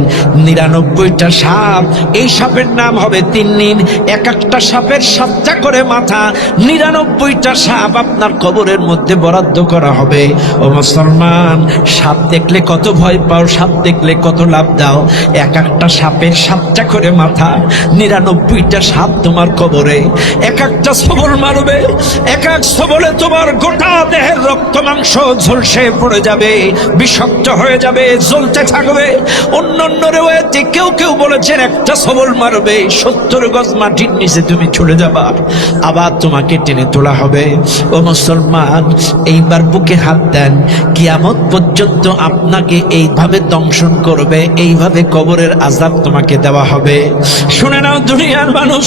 99টা সাপ, এই সাপের নাম হবে তিন্নিন। এক একটা সাপের 7টা করে মাথা, 99টা সাপ আপনার কবরের মধ্যে বরাদ্দ করা হবে। ও মুসলমান, সাপ দেখলে কত ভয় পাও, সাপ দেখলে কত লাভ দাও। এক একটা সাপের 7টা করে মাথা, 99টা সাপ তোমার কবরে। এক একটা সবল মারবে, এক এক সবলে তোমার গোটা দেহের রক্ত মাংস ঝলসে পড়ে যাবে, বিষাক্ত হয়ে যাবে, জ্বলতে থাকবে। অন্য রেওয়ায়েতে কেউ কেউ বলেছেন একটা সবল মারবে, 70 গজ মাটির নিচে তুমি চলে যাবা, আবার তোমাকে টেনে তোলা হবে। ও মুসলমান, এইবার বুকে হাত দেন, কিয়ামত পর্যন্ত আপনাকে এইভাবে দংশন করবে, এইভাবে কবরের আযাব তোমাকে দেওয়া হবে। শুনে নাও দুনিয়ার মানুষ,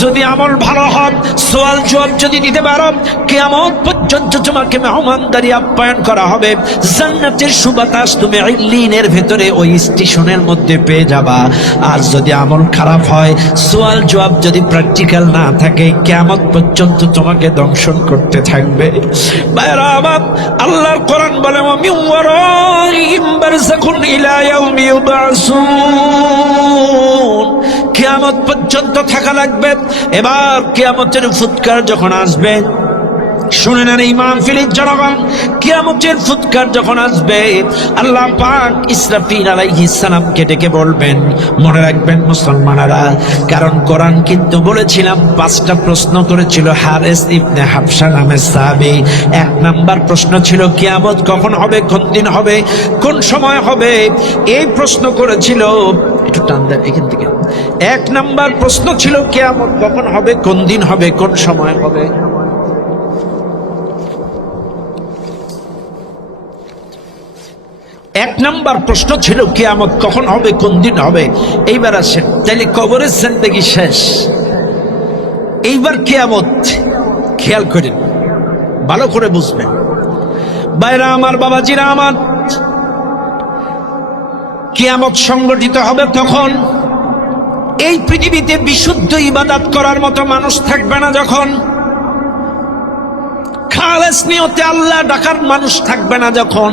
যদি আমল ভালো হয়, সওয়াল জবাব যদি দিতে পারো, কিয়ামত পর্যন্ত তোমাকে মেহমানদারি আপ্যায়ন করা হবে। জান্নাতের সুবাতাস তুমি ইল্লিনের ভেতরে ওই স্টেশনের মধ্যে পেয়ে যাবা। আর যদি আমল খারাপ হয়, সওয়াল জবাব যদি প্র্যাকটিক্যাল না থাকে, কিয়ামত পর্যন্ত তোমাকে দংশন করতে থাকবে। ভাইরা আমার, আল্লাহর কোরআন বলে, ওয়ামিন ওয়ারাইহিম বারযাখুন ইলা ইয়াউমি ইউবআসুন, কিয়ামত পর্যন্ত থাকা লাগবে। এবার কিয়ামতের ফুৎকার যখন আসবে, শুনে নেন এই মাহফিলের জনগণ, কিয়ামতের ফুৎকার যখন আসবে, আল্লাহ পাক ইসরাফিল আলাইহিস সালামকে ডেকে বলবেন। মনে রাখবেন মুসলমানেরা, কারণ কোরআন কিন্তু বলেছিলাম 5টা প্রশ্ন করেছিল হারেস ইবনে হাফসা নামের সাহাবী। 1 নাম্বার প্রশ্ন ছিল কিয়ামত কখন হবে, কোন দিন হবে, কোন সময় হবে, এই প্রশ্ন করেছিল। একটু টান দেন এখান থেকে। 1 নাম্বার প্রশ্ন ছিল কিয়ামত কখন হবে, কোন দিন হবে, কোন সময় হবে। 1 নাম্বার প্রশ্ন ছিল কিয়ামত কখন হবে, কোন দিন হবে। এইবার আসেন, তাইলে কবরের জিন্দেগি শেষ, এইবার কিয়ামত। খেয়াল করেন, ভালো করে বুঝবেন ভাইরা আমার, বাবাজিরা আমার, কিয়ামত সংগঠিত হবে তখন এই পৃথিবীতে বিশুদ্ধ ইবাদত করার মতো মানুষ থাকবে না, যখন খালেস নিয়তে আল্লাহ ডাকার মানুষ থাকবে না, যখন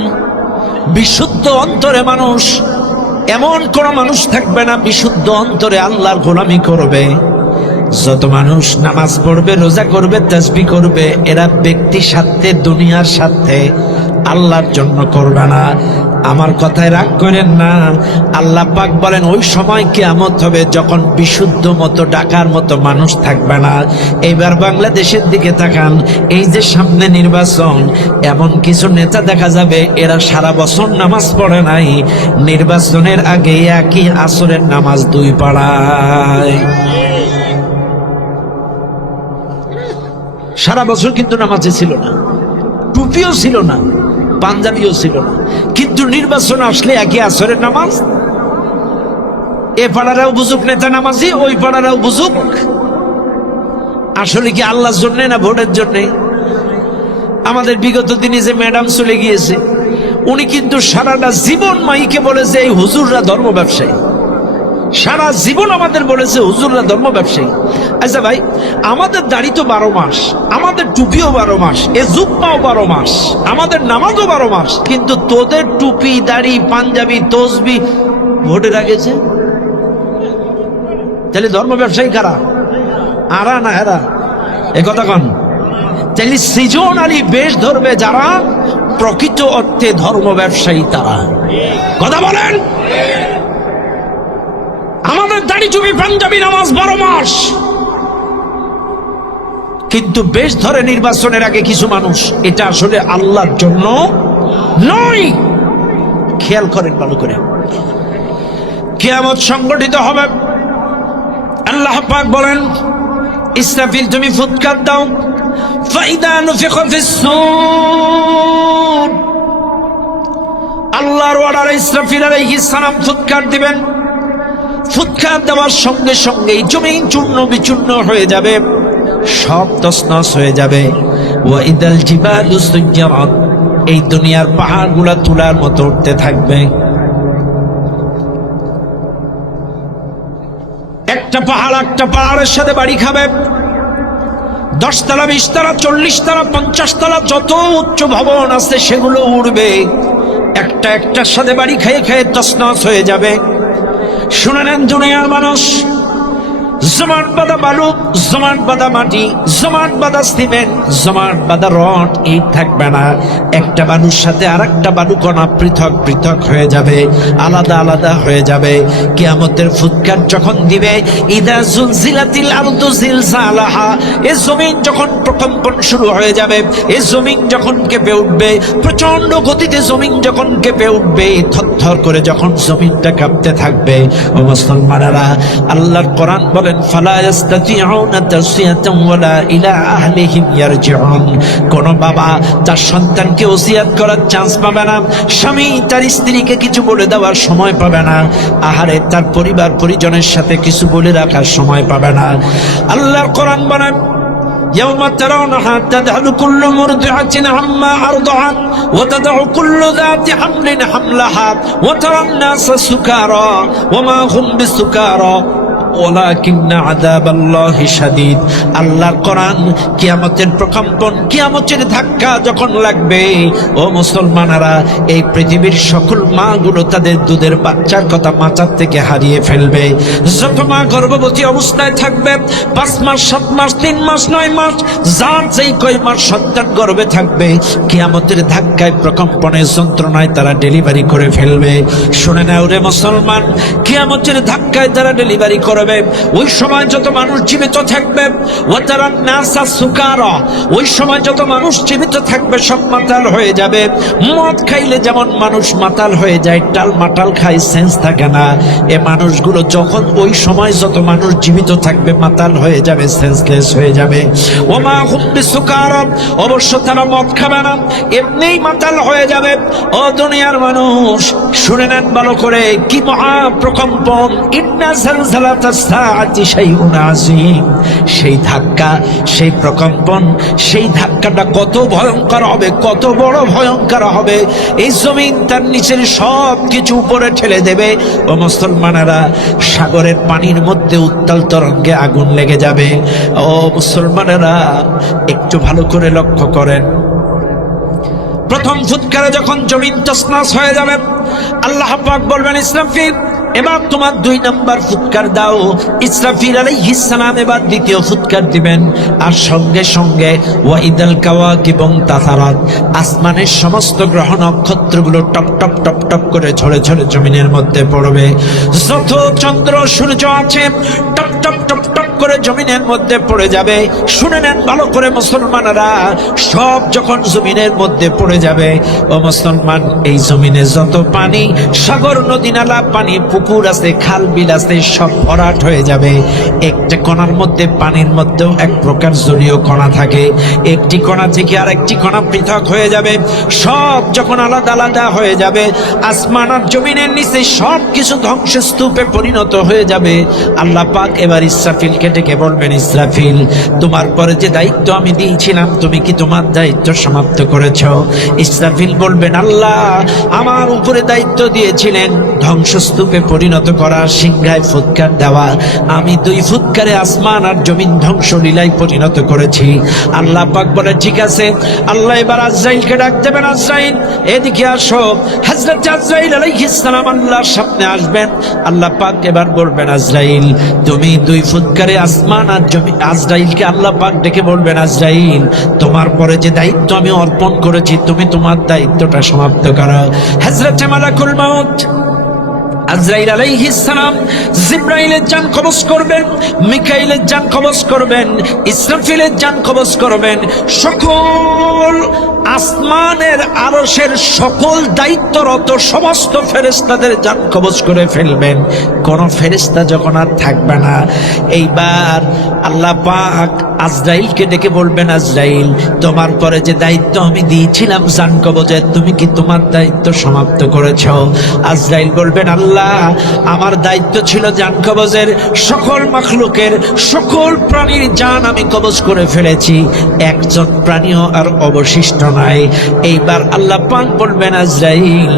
বিশুদ্ধ অন্তরে মানুষ, এমন কোন মানুষ থাকবে না বিশুদ্ধ অন্তরে আল্লাহর গোলামি করবে। যত মানুষ নামাজ পড়বে, রোজা করবে, তাসবিহ করবে, এরা ব্যক্তির স্বার্থে, দুনিয়ার স্বার্থে, আল্লাহর জন্য করবে না। আমার কথায় রাগ করেন না। আল্লাহ পাক বলেন ওই সময় কিয়ামত হবে যখন বিশুদ্ধ মতো ডাকার মতো মানুষ থাকবে না। এইবার বাংলাদেশের দিকে তাকান, এই যে সামনে নির্বাচন, এমন কিছু নেতা দেখা যাবে এরা সারা বছর নামাজ পড়ে নাই, নির্বাচনের আগে একই আসরের নামাজ 2 পড়ায়। সারা বছর কিন্তু নামাজে ছিল না, টুপিও ছিল না, পাঞ্জাবিও ছিল না, কিন্তু নির্বাচন আসলে একই আসরের নামাজ। এ পাড়ারাও বুঝুক নেতা নামাজি, ওই পাড়ারাও বুঝুক। আসলে কি আল্লাহর জন্য না ভোটের জন্যে? আমাদের বিগত দিনে যে ম্যাডাম চলে গিয়েছে, উনি কিন্তু সারাটা জীবন মাইকে বলেছে এই হুজুররা ধর্ম ব্যবসায়ী, সারা জীবন আমাদের বলেছে হুজুররা ধর্ম ব্যবসায়ী। আচ্ছা ভাই, আমাদের দাড়ি তো 12 মাস, আমাদের টুপিও 12 মাস, এ জুব্বাও 12 মাস, আমাদের নামাজও 12 মাস, কিন্তু তোদের টুপি, দাড়ি, পাঞ্জাবি, তসবি ভোটের আগেছে। তাহলে ধর্ম ব্যবসায়ী কারা? আরা না এরা? এ কথা কন। তাহলে সৃজন আলী বেশ ধরবে যারা, প্রকৃত অর্থে ধর্ম ব্যবসায়ী তারা। কথা বলেন। আমাদের দাড়ি, টুপি, পাঞ্জাবি, নামাজ 12 মাস, কিন্তু বেশ ধরে নির্বাচনের আগে কিছু মানুষ। এটা আসলে আল্লাহর জন্য নয়। খেয়াল করেন ভালো করে, কিয়ামত সংগঠিত হবে। আল্লাহ পাক বলেন, ইসরাফিল তুমি ফুৎকার দাও। ফাইদা নুফিখা ফিস-সূর, আল্লাহর অর্ডারে ইসরাফিল আলাইহিস সালাম ফুৎকার দিবেন। ফুৎকার দেওয়ার সঙ্গে সঙ্গেই জমিন চূর্ণ বিচূর্ণ হয়ে যাবে, সব তছনছ হয়ে যাবে। ওয়া ইদাল জিবালু সুয়্যিরাত, এই দুনিয়ার পাহাড়গুলা তুলার মতো উঠতে থাকবে। একটা পাহাড় একটা পাহাড়ের সাথে বাড়ি খাবে। 10 তলা, 20 তলা, 40 তলা, 50 তলা যত উচ্চ ভবন আছে সেগুলো উড়বে, একটা একটার সাথে বাড়ি খেয়ে খেয়ে তছনছ হয়ে যাবে। শুনে নেন দুনিয়ার মানুষ, জমাট বাঁধা বালু, জমাট বাঁধা মাটি, জমাট বাঁধা সিমেন্ট, জমাট বাঁধা রড, ইট থাকবে না। একটা বালুর সাথে আর একটা বালুকণা পৃথক পৃথক হয়ে যাবে, আলাদা আলাদা হয়ে যাবে। কিয়ামতের ফুৎকার যখন দিবে, ইদা জুলজিলাতিল আরদু জিলজালাহা, এই জমিন যখন প্রকম্পন শুরু হয়ে যাবে, এই জমিন যখন কেঁপে উঠবে, প্রচন্ড গতিতে জমিন যখন কেঁপে উঠবে, থরথর করে যখন জমিনটা কাঁপতে থাকবে। ও মুসলমানেরা, আল্লাহর কোরআন বলেন, ফালা ইস্তাতিউনা তাসিয়াতান ওয়ালা ইলা আহলিহিম ইয়ারজিউন, কোন বাবা তার সন্তানকে ওসিয়াত করার চান্স পাবে না, স্বামী তার স্ত্রীকে কিছু বলে দেওয়ার সময় পাবে না, আহারে তার পরিবার পরিজনের সাথে কিছু বলে রাখার সময় পাবে না। আল্লাহর কোরআন বলেন, يوم ترونها تذهل كل مرضعة عما أرضعت وتضع كل ذات حمل حملها وترى الناس سكارى وما هم بسكارى ওয়ালাকিন্না আযাবাল্লাহি শাদীদ। আল্লাহর কোরআন, কিয়ামতের প্রকম্পন, কিয়ামতের ধাক্কা যখন লাগবে, ও মুসলমানেরা, এই পৃথিবীর সকল মাগুলো তাদের দুধের বাচ্চার কথা মাথার থেকে হারিয়ে ফেলবে। যত মা গর্ভবতী অবস্থায় থাকবে, 5 মাস, 7 মাস, 3 মাস, 9 মাস, যার যেই কয় মাস সন্তান গর্ভে থাকবে, কিয়ামতের ধাক্কায়, প্রকম্পনের যন্ত্রণায় তারা ডেলিভারি করে ফেলবে। শুনে নাও রে মুসলমান, কিয়ামতের ধাক্কায় তারা ডেলিভারি করবে। ওই সময় যত মানুষ জীবিত থাকবে, ওয়াতারান নাসা সুকারা, ওই সময় যত মানুষ জীবিত থাকবে সব মাতাল হয়ে যাবে। মদ খাইলে যেমন মানুষ মাতাল হয়ে যায়, টাল মাটাল খায়, সেন্স থাকে না, এ মানুষগুলো যখন ওই সময় যত মানুষ জীবিত থাকবে মাতাল হয়ে যাবে, সেন্সলেস হয়ে যাবে। ওমা হুম বিসুকারা, অবশ্য তারা মদ খাবে না, এমনিই মাতাল হয়ে যাবে। ও দুনিয়ার মানুষ, শুনে নেন ভালো করে, কি মহা প্রকম্পন! ইন্না জালজালাতাস সাআতি শাইউন আযীম, সেই ধাক্কা, সেই প্রকম্পন, সেই ধাক্কাটা কত ভয়ঙ্কর হবে, কত বড় ভয়ঙ্কর হবে! এই জমিন তার নিচের সব কিছু উপরে ঠেলে দেবে। ও মুসলমানেরা, সাগরের পানির মধ্যে উত্তাল তরঙ্গে আগুন লেগে যাবে। ও মুসলমানেরা, একটু ভালো করে লক্ষ্য করেন, প্রথম ফুৎকারে যখন জমিন তছনছ হয়ে যাবে, আল্লাহ পাক বলবেন, ইসরাফিল এবার তোমার 2 নাম্বার ফুৎকার দাও। ইসরাফিল আলাইহিস সালাম এবার দ্বিতীয় ফুৎকার দিবেন, আর সঙ্গে সঙ্গে ওয়াইদাল কাওয়াকিবুন তাসারাত, আসমানের সমস্ত গ্রহ নক্ষত্রগুলো টপ টপ টপ টপ করে ঝরে ঝরে জমিনের মধ্যে পড়বে। যত চন্দ্র সূর্য আছে টপ টপ টপ টপ করে জমিনের মধ্যে পড়ে যাবে। শুনে নেন ভালো করে মুসলমানেরা, সব যখন জমিনের মধ্যে পড়ে যাবে, ও মুসলমান, এই জমিনে যত পানি, সাগর নদী নালা পানি, পুকুর আছে, খাল বিল আছে, সব ভরাট হয়ে যাবে। একটা কণার মধ্যে, পানির মধ্যেও এক প্রকার জলীয় কণা থাকে, একটি কণা থেকে আরেকটি কণা পৃথক হয়ে যাবে। সব যখন আলাদা আলাদা হয়ে যাবে, আসমান আর জমিনের নিচে সব কিছু ধ্বংসস্তূপে পরিণত হয়ে যাবে। আল্লাহ পাক এবার ইসরাফিলকে ডেকে বলবেন, ইসরাফিল, তোমার পরে যে দায়িত্ব আমি দিয়েছিলাম, তুমি কি তোমার দায়িত্ব সমাপ্ত করেছ? ইসরাফিল বলবেন, আল্লাহ আমার উপরে দায়িত্ব দিয়েছিলেন ধ্বংসস্তূপে পরিণত করা, সিংহায় ফুৎকার দেওয়া, আমি 2 ফুৎকারে আসমান আর জমিন ধ্বংসলীলায় পরিণত করেছি। আল্লাহ পাক বলে, ঠিক আছে। আল্লাহ এবার আজরাইলকে ডাক দেবেন, আজরাইল এদিকে আসো। হযরত আজরাইল আলাইহিস সালাম আল্লাহর সামনে আসবেন। আল্লাহ পাক এবার বলবেন, আজরাইল তুমি 2 ফুৎকারে আসমান আর জমিন। আজরাইলকে আল্লাহ পাক ডেকে বলবেন, আজরাইল তোমার পরে যে দায়িত্ব আমি অর্পণ করেছি, তুমি তোমার দায়িত্বটা সমাপ্ত করো। হযরত মালাকুল মাউত আজরাইল আলাইহিস সালাম জিবরাইলের জান কবজ করবেন, মিকাইলের জান কবজ করবেন, ইসরাফিলের জান কবজ করবেন। সকল আসমানের আরশের সকল দায়িত্বরত সমস্ত ফেরেশতাদের জান কবজ করে ফেলবেন। কোন ফেরেশতা যখন আর থাকবে না, এইবার আল্লাহ পাক আজরাইলকে ডেকে বলবেন, আজরাইল তোমার পরে যে দায়িত্ব আমি দিয়েছিলাম জান কবজের, তুমি কি তোমার দায়িত্ব সমাপ্ত করেছো? আজরাইল বলবেন, আল্লাহ আমার দায়িত্ব ছিল জান কবজের, সকল মাখলুকের সকল প্রাণীর জান আমি কবজ করে ফেলেছি, একজন প্রাণীও আর অবশিষ্ট নাই। এইবার আল্লাহ পাক বলবেন, আজরাইল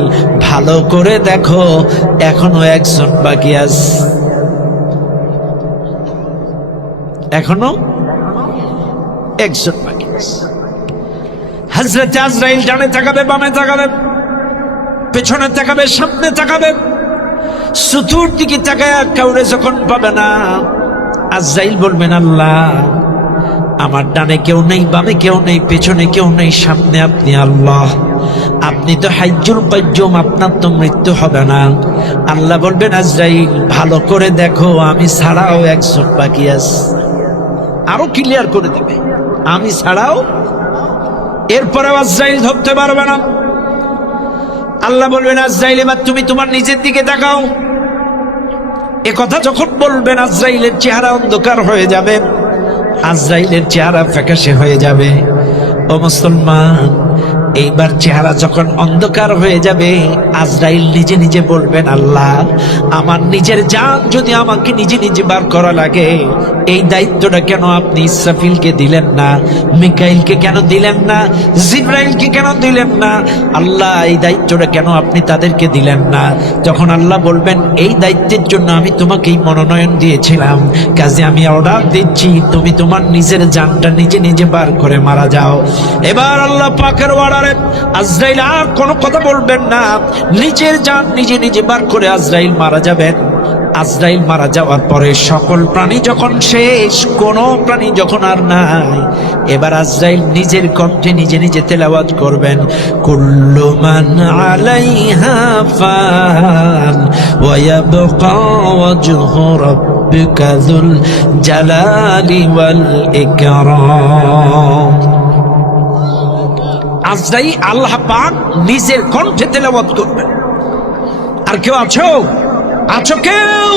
ভালো করে দেখো এখনো একজন বাকি আছে, এখনো একজন বাকি আছে। হযরত আজরাইল ডানে তাকাবে, বামে তাকাবে, পেছনে তাকাবে, সামনে তাকাবে, চতুর্দিকে তাকায় কাউরে যখন পাবে না, আজরাইল বলবেন, আল্লাহ আমার ডানে কেউ নেই, বামে কেউ নেই, পেছনে কেউ নেই, সামনে আপনি আল্লাহ, আপনি তো হাইজুল কাইয়ুম, আপনার তো মৃত্যু হবে না। আল্লাহ বলবেন, আজরাইল ভালো করে দেখো আমি ছাড়াও একজন বাকি আছে। আরো ক্লিয়ার করে দিবে, আমি ছাড়াও। এরপরে আজরাইল ধরতে পারবে না। আল্লাহ বলবেন, আজরাইল এবার তুমি তোমার নিজের দিকে তাকাও। এ কথা যখন বলবেন, আজরাইলের চেহারা অন্ধকার হয়ে যাবে, আজরাইলের চেহারা ফ্যাকাশে হয়ে যাবে। ও মুসলমান, এইবার চেহারা যখন অন্ধকার হয়ে যাবে, আজরাইল নিজে নিজে বলবেন, আল্লাহ আমার নিজের জান যদি আমাকে নিজে নিজে বার করা লাগে, এই দায়িত্বটা কেন আপনি ইসরাফিলকে দিলেন না, মিকাইলকে কেন দিলেন না, জিবরাইলকে কেন দিলেন না? আল্লাহ এই দায়িত্বটা কেন আপনি তাদেরকে দিলেন না? যখন আল্লাহ বলবেন, এই দায়িত্বের জন্য আমি তোমাকেই মনোনয়ন দিয়েছিলাম, কাজে আমি অর্ডার দিচ্ছি তুমি তোমার নিজের জানটা নিজে নিজে বার করে মারা যাও। এবার আল্লাহ পাকের অর্ডারে আজরাইল আর কোনো কথা বলবেন না, নিজের জান নিজে নিজে বার করে আজরাইল মারা যাবেন। আজরাইল মারা যাওয়ার পরে সকল প্রাণী যখন শেষ, কোন প্রাণী যখন আর নাই, এবার আজরাইল নিজের কণ্ঠে নিজে নিজে তেলাওয়াত করবেন, কুল্লু মান আলাইহা ফান ওয়া ইয়াবকা ওয়াজহু রাব্বিকা যুল জালালি ওয়াল ইকরাম। আজরাইল আল্লাহ পাক নিজের কণ্ঠে তেলাওয়াত করবেন। আর কেউ আছো? আছো কেউ?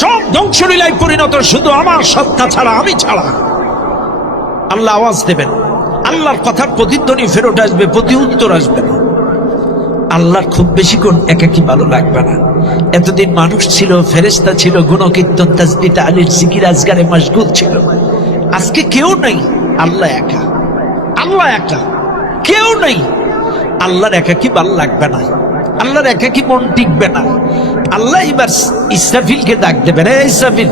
সব ধ্বংসলীলায় পরিণত শুধু আমার সত্তা ছাড়া, আমি ছাড়া। আল্লাহ আওয়াজ দেবেন, আল্লাহর কথার প্রতিধ্বনি ফেরত আসবে, প্রতি উত্তর আসবে না। আল্লাহর খুব বেশি কোন একাকি ভালো লাগবে না। এতদিন মানুষ ছিল, ফেরেশতা ছিল, গুণকীর্তন তাসবিহ তাহলিল জিকির আজগারে মশগুল ছিল। আজকে কেউ নেই, আল্লাহ একা, আল্লাহ একা, কেউ নেই। আল্লাহর একাকি ভালো লাগবে না, আল্লাহর একাকি মন টিকবে না। আল্লাহ এবার ইসরাফিলকে ডাক দেবেন, এই ইসরাফিল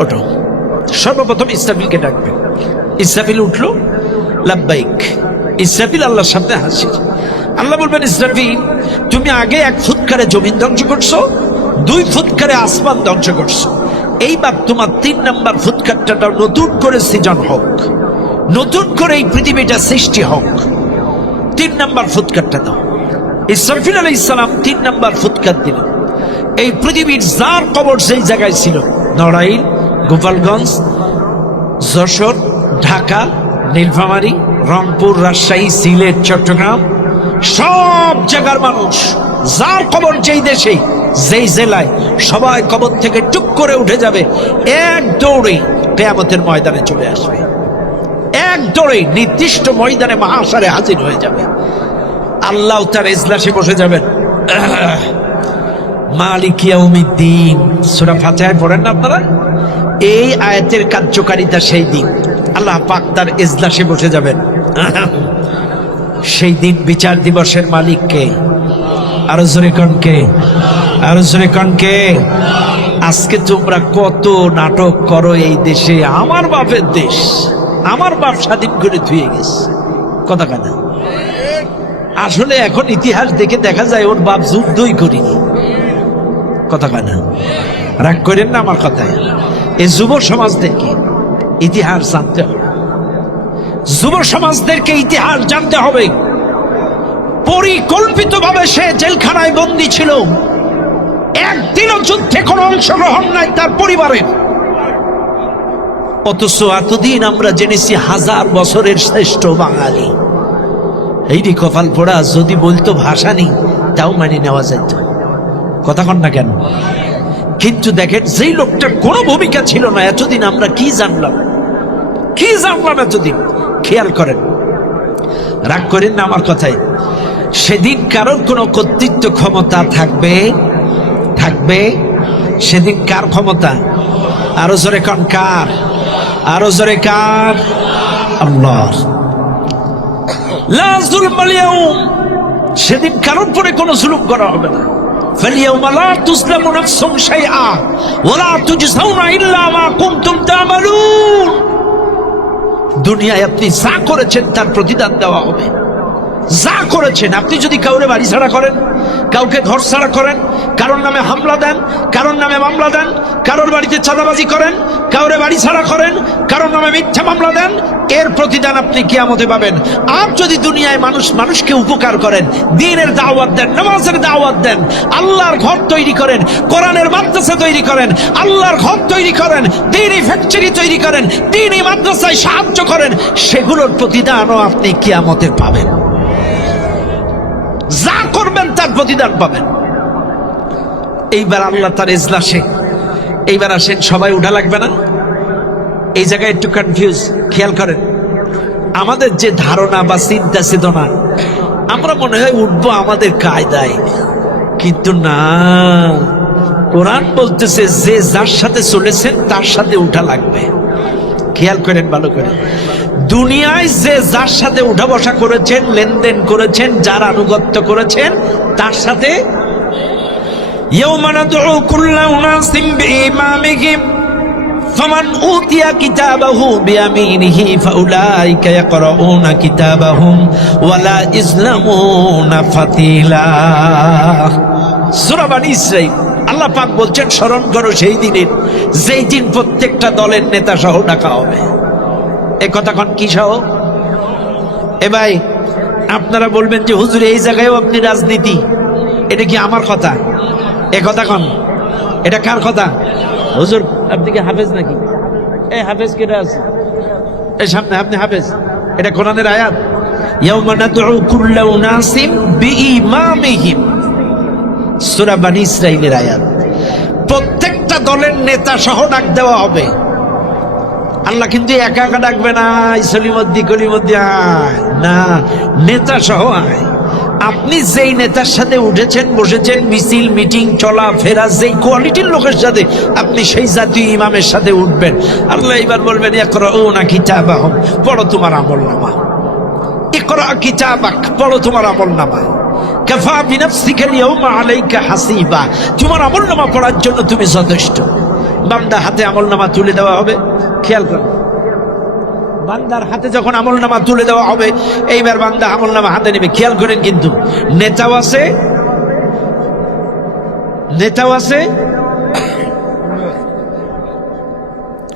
ওঠো। সর্বপ্রথম ইসরাফিলকে ডাকবেন। ইসরাফিল উঠলো, লাব্বাইক। ইসরাফিল আল্লাহর সামনে হাসি। আল্লাহ বলবেন, ইসরাফিল তুমি আগে 1 ফুৎকারে জমিন ধ্বংস করছো, 2 ফুৎকারে আসমান ধ্বংস করছো, এইবার তোমার 3 নম্বর ফুৎকারটা নতুন করে সৃজন হোক, নতুন করে এই পৃথিবীটা সৃষ্টি হোক। 3 নম্বর ফুৎকারটা দাও। ইসরাফিল আলাইহিস সালাম 3 নম্বর ফুৎকার দিলেন। এই পৃথিবীর যার কবর সেই জায়গায় ছিল, নড়াইল, গোপালগঞ্জ, যশোর, ঢাকা, নীলফামারী, রংপুর, রাজশাহী, সিলেট, চট্টগ্রাম, সব জায়গার মানুষ যার কবর যেই দেশে যেই জেলায়, সবাই কবর থেকে টুক করে উঠে যাবে, এক দৌড়ে কিয়ামতের ময়দানে চলে আসবে, এক দৌড়ে নির্দিষ্ট ময়দানে মাহশারে হাজির হয়ে যাবে। আল্লাহ তার ইজলাসে বসে যাবেন। মালিক ইয়াউমিদ্দিন, সূরা ফাতিহায় পড়েন না আপনারা? এই আয়াতের কার্যকারিতা সেই দিন আল্লাহ পাক তার ইজলাসে বসে যাবেন। সেই দিন বিচার দিবসের মালিক কে? আরো জোরে কোন কে? আরো জোরে কোন কে? আজকে তোমরা কত নাটক করো এই দেশে, আমার বাপের দেশ, আমার বাপ স্বাধীন করে ধুয়ে গেছে, কথা কানা। আসলে এখন ইতিহাস দেখে দেখা যায় ওর বাপ যুদ্ধই করিনি, কথা কানা। রাগ করেন না আমার কথায়। এই যুব সমাজদেরকে ইতিহাস জানতে হবে, যুব সমাজদেরকে ইতিহাস জানতে হবে। পরিকল্পিতভাবে সে জেলখানায় বন্দী ছিল, একদিনও যুদ্ধে কোনো অংশগ্রহণ নাই তার পরিবারের। অথচ এতদিন আমরা জেনেছি 1000 বছরের শ্রেষ্ঠ বাঙালি। এইটি কপাল পোড়া, যদি বলতো ভাষা নেই তাও মানিয়ে নেওয়া যেত। কথা কন না কেন? কিন্তু দেখেন, যেই লোকটার কোনো ভূমিকা ছিল না, এতদিন আমরা কি জানলাম এতদিন। খেয়াল করেন, রাগ করেন না আমার কথায়। সেদিন কারোর কোনো কর্তৃত্ব ক্ষমতা থাকবে সেদিন কার ক্ষমতা? আরো জোরে কন, কার? আরো জোরে কার? আল্লাহর। লা যুলমাল ইয়াউম, সেদিন কারোর পরে কোনো জুলুম করা হবে না। ফালিয়াউমা লা তুজলামু নাফসুন শাইআ ওয়া লা তুজজাউনা ইল্লা মা কুনতুম তা'মালুন। দুনিয়ায় আপনি যা করেছেন তার প্রতিদান দেওয়া হবে। যা করেছেন, আপনি যদি কাউরে বাড়ি ছাড়া করেন, কাউকে ঘর ছাড়া করেন, কারোর নামে হামলা দেন, কারোর নামে মামলা দেন, কারোর বাড়িতে চাঁদাবাজি করেন, কাউরে বাড়ি ছাড়া করেন, কারোর নামে মিথ্যা মামলা দেন, এর প্রতিদান আপনি কিয়ামতে পাবেন। আর যদি দুনিয়ায় মানুষকে উপকার করেন, দ্বীনের দাওয়াত দেন, নামাজের দাওয়াত দেন, আল্লাহর ঘর তৈরি করেন, কোরআনের মাদ্রাসা তৈরি করেন, আল্লাহর ঘর তৈরি করেন, দ্বীনি ফ্যাক্টরি তৈরি করেন, দ্বীনি মাদ্রাসায় সাহায্য করেন, সেগুলোর প্রতিদানও আপনি কিয়ামতে পাবেন। যা করবেন তার প্রতিদান পাবেন। এইবার আল্লাহ তার ইজলাসে, এইবার আসেন, সবাই উঠা লাগবে না। এই জায়গায় একটু কনফিউজ। খেয়াল করেন, আমাদের যে ধারণা বা চিন্তা চেতনা, আমরা মনে হয় উঠবো আমাদের কায়দায়, কিন্তু না, কোরআন বলতেছে যে যার সাথে চলেছেন তার সাথে উঠা লাগবে। খেয়াল করেন ভালো করে, দুনিয়ায় যে যার সাথে উঠা বসা করেছেন, লেনদেন করেছেন, যার আনুগত্য করেছেন, তার সাথে ইয়াউমা নাদউ কুল্লা উনাসিম বিইমামিহিম ফামান উতিয়া কিতাবাহু বিয়ামিনিহি ফাউলাইকা ইয়াকরাউনা কিতাবাহুম ওয়ালা ইজলামুনা ফাতিলা। সূরা বনী ইসরাঈল, আল্লাহ পাক বলছেন, স্মরণ করো সেই দিনের, যেই দিন প্রত্যেকটা দলের নেতা সহ ডাকা হবে। এ কথা কন, কি সহ? এ ভাই, আপনারা বলবেন যে হুজুর এই জায়গায়ও আপনি রাজনীতি, এটা কি আমার কথা? এ কথা কন, এটা কার কথা? হুজুর আপনি কি হাফেজ নাকি? এই হাফেজ কেটে আছে এই সামনে, আপনি হাফেজ? এটা কোরআনের আয়াত। ইয়াউমা নাদউ কুল্লা উনাসিম বিইমামিহিম, সূরা বনী ইসরাঈলের আয়াত। প্রত্যেকটা দলের নেতা সহ ডাক দেওয়া হবে। আল্লাহ কিন্তু একা একা ডাকবে না, ইসলিমদ্দি কলিমদ্দি আয় না, নেতা সহ আয়। আপনি যেই নেতার সাথে উঠেছেন, বসেছেন, মিছিল মিটিং চলা ফেরা, যেই কোয়ালিটির লোকের সাথে, আপনি সেই জাতীয় ইমামের সাথে উঠবেন। আল্লাহ এবার বলবেন, ইকরাউনা কিতাবাহুম, পড়ো তোমার আমলনামা। ইকরা কিতাবাক, পড়ো তোমার আমলনামা। কাফা বিনাফসিকা আল-ইয়াওমা আলাইকা হাসিবা, তোমার আমলনামা পড়ার জন্য তুমি যথেষ্ট। বান্দা হাতে আমলনামা তুলে দেওয়া হবে। খেয়াল করুন, বান্দার হাতে যখন আমলনামা তুলে দেওয়া হবে, এইবার বান্দা আমলনামা হাতে নেবে। খেয়াল করেন, কিন্তু নেতাও আছে,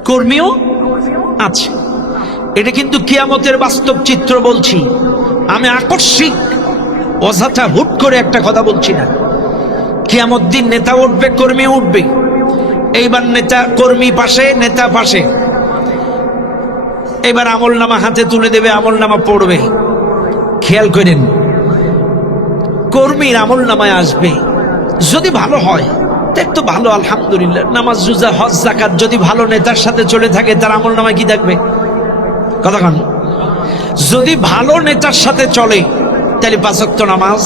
কর্মীও আছে। এটা কিন্তু কিয়ামতের বাস্তব চিত্র বলছি আমি, আকস্মিক অযথা হুট করে একটা কথা বলছি না। কিয়ামত দিন নেতা উঠবে, কর্মী উঠবে। এইবার নেতা কর্মী পাশে, নেতা পাশে। এবার আমলনামা হাতে তুলে দেবে, আমলনামা পড়বে। খেয়াল করেন, কর্মীর আমলনামায় আসবে, যদি ভালো হয় তাই তো ভালো, আলহামদুলিল্লাহ। নামাজ রোজা হজ যাকাত যদি ভালো নেতার সাথে চলে থাকে, তার আমলনামায় কি থাকবে? কথা কন। যদি ভালো নেতার সাথে চলে, তাহলে 5 ওয়াক্ত নামাজ,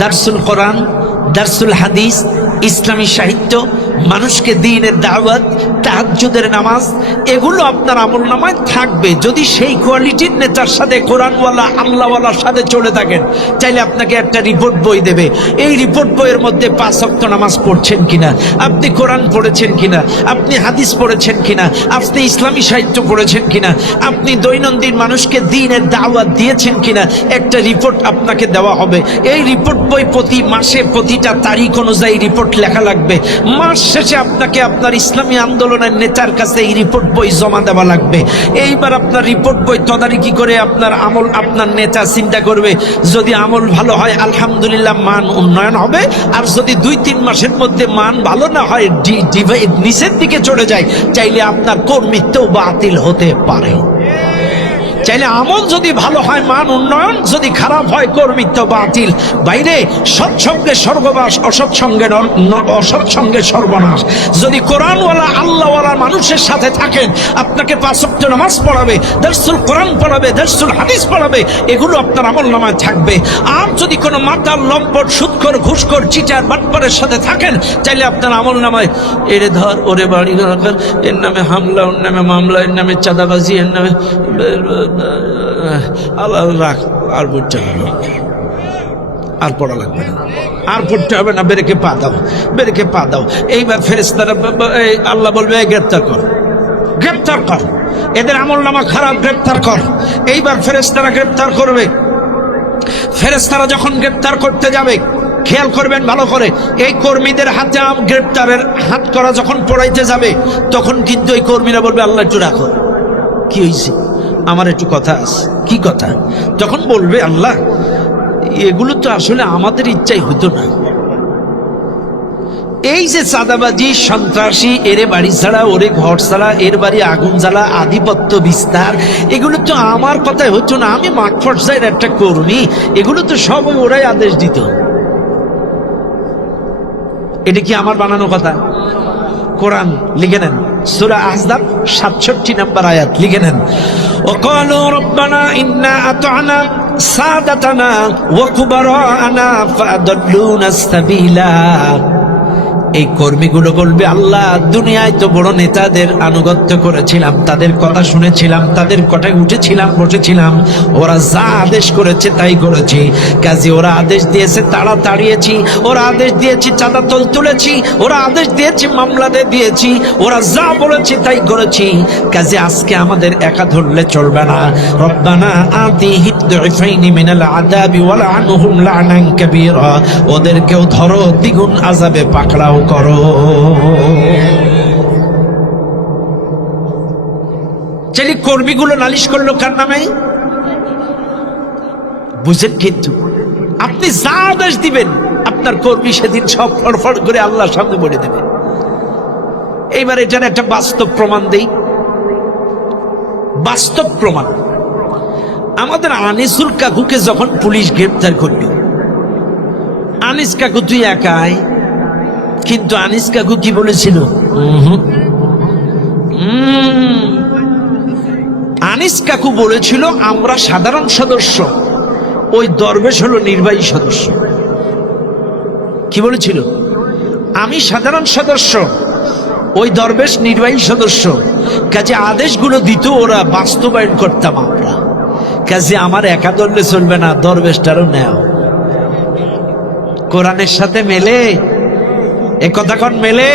দারসুল কোরআন, দারসুল হাদিস, ইসলামী সাহিত্য, মানুষকে দ্বীনের দাওয়াত, তাহাজ্জুদের নামাজ, এগুলো আপনার আমলনামায় থাকবে। যদি সেই কোয়ালিটির নেতার সাথে, কোরআনওয়ালা আল্লাহওয়ালার সাথে চলে থাকেন, তাইলে আপনাকে একটা রিপোর্ট বই দেবে। এই রিপোর্ট বইয়ের মধ্যে 5 ওয়াক্ত নামাজ পড়ছেন কিনা, আপনি কোরআন পড়েছেন কিনা, আপনি হাদিস পড়েছেন কিনা, আপনি ইসলামী সাহিত্য পড়েছেন কিনা, আপনি দৈনন্দিন মানুষকে দ্বীনের দাওয়াত দিয়েছেন কিনা, একটা রিপোর্ট আপনাকে দেওয়া হবে। এই রিপোর্ট বই প্রতি মাসে প্রতিটা তারিখ অনুযায়ী রিপোর্ট লেখা লাগবে। মাস শেষে আপনাকে আপনার ইসলামী আন্দোলনের নেতার কাছে এই রিপোর্ট বই জমা দেওয়া লাগবে। এইবার আপনার রিপোর্ট বই তদারকি করে আপনার আমল, আপনার নেতা চিন্তা করবে, যদি আমল ভালো হয় আলহামদুলিল্লাহ, মান উন্নয়ন হবে। আর যদি 2-3 মাসের মধ্যে মান ভালো না হয়, নিচের দিকে চলে যায়, চাইলে আপনার কর্মীত্ব বাতিল হতে পারে। চাইলে আমল যদি ভালো হয় মান উন্নয়ন, যদি খারাপ হয় কর্মৃত্ব বাতিল। বাইরে সৎসঙ্গে স্বর্গবাস, অসৎসঙ্গে সর্বনাশ। যদি কোরআনওয়ালা আল্লাহওয়ালা মানুষের সাথে থাকেন, আপনাকে 5 ওয়াক্ত নামাজ পড়াবে, দারসুল কোরআন পড়াবে, দারসুল হাদিস পড়াবে, এগুলো আপনার আমল নামায় থাকবে। আর যদি কোনো মাতাল, লম্পট, সুদখোর, ঘুষখোর, চিটার, বাটপারের সাথে থাকেন, চাইলে আপনার আমল নামায় এরে ধর, ওরে বাড়ি রাখার, এর নামে হামলা, ওর নামে মামলা, এর নামে চাঁদাবাজি, এর নামে আল্লাহ রাখ, আর বুঝতে হবে, আর পড়া লাগবে না, আর পড়তে হবে না, বেরেকে পা দাও, বেরেকে পা দাও। এইবার ফেরেশতারা আল্লাহ বলবে গ্রেপ্তার কর, গ্রেপ্তার কর, এদের আমল নামা খারাপ, গ্রেপ্তার কর। এইবার ফেরেশতারা গ্রেপ্তার করবে। ফেরেশতারা যখন গ্রেপ্তার করতে যাবে, খেয়াল করবেন ভালো করে, এই কর্মীদের হাতে গ্রেপ্তারের হাত করা যখন পড়াইতে যাবে, তখন কিন্তু এই কর্মীরা বলবে আল্লাহ একটু রাখো, কি হয়েছে, আমার একটু কথা আছে। কি কথা? তখন বলবে আল্লাহ এগুলো তো আসলে আমাদের ইচ্ছাই হতো না। এই যে চাঁদাবাজি, সন্ত্রাসী, এরে বাড়ি ছাড়া, ওরে ঘর ছাড়া, এর বাড়ি আগুন জ্বালা, আধিপত্য বিস্তার, এগুলো তো আমার কথাই হতো না। আমি মাঠ পর্যায়ের একটা কর্মী, এগুলো তো সব ওরাই আদেশ দিত। এটা কি আমার বানানো কথা? কোরআন লিখে নেন, সূরা আহজাব 67 নম্বর আয়াত লিখে নেন। ওয়াকালু রব্বানা ইন্না আতা'না সাদাতানা ওয়া কুবারা'না ফাআদাল্লুনা সাবিলা। এই কর্মীগুলো বলবে আল্লাহ দুনিয়ায় তো বড় নেতাদের আনুগত্য করেছিলাম, তাদের কথা শুনেছিলাম, তাদের কথায় উঠেছিলাম, বসেছিলাম, ওরা যা আদেশ করেছে তাই করেছি। কাজে ওরা আদেশ দিয়েছে তারা তাড়িয়েছি, ওরা আদেশ দিয়েছি চাঁদা তুলেছি, ওরা আদেশ দিয়েছি মামলাতে দিয়েছি, ওরা যা বলেছে তাই করেছি। কাজে আজকে আমাদের একা ধরলে চলবে না। রব্বানা আতিহিম দুইফাইনি মিনাল আযাবি ওয়ালআনহুম লা'নান কাবীরা। ওদেরকেও ধরো, দ্বিগুণ আযাবে পাকড়াও করো। চাইলে কর্মীগুলো নালিশ করলো কার নামে? বুঝেন? কিন্তু আপনি যা আদেশ দিবেন আপনার কর্মী সেদিন সব ফড়ফড় করে আল্লাহর সামনে বলে দেবে। এইবার এটার একটা বাস্তব প্রমাণ দেই, বাস্তব প্রমাণ। আমাদের আনিসুল কাকুকে যখন পুলিশ গ্রেপ্তার করল, আনিস কাকু তুই একাই, কিন্তু আনিস কাকু কি বলেছিল? আনিস কাকু বলেছিল আমরা সাধারণ সদস্য, ওই দরবেশ হলো নির্বাহী সদস্য। কি বলেছিল? আমি সাধারণ সদস্য, ওই দরবেশ নির্বাহী সদস্য। কাজে আদেশগুলো দিত ওরা, বাস্তবায়ন করতাম আমরা। কাজে আমার একা ধরলে চলবে না, দরবেশটারও নেও। কোরআনের সাথে মেলে? এ কথা কোন মেলে?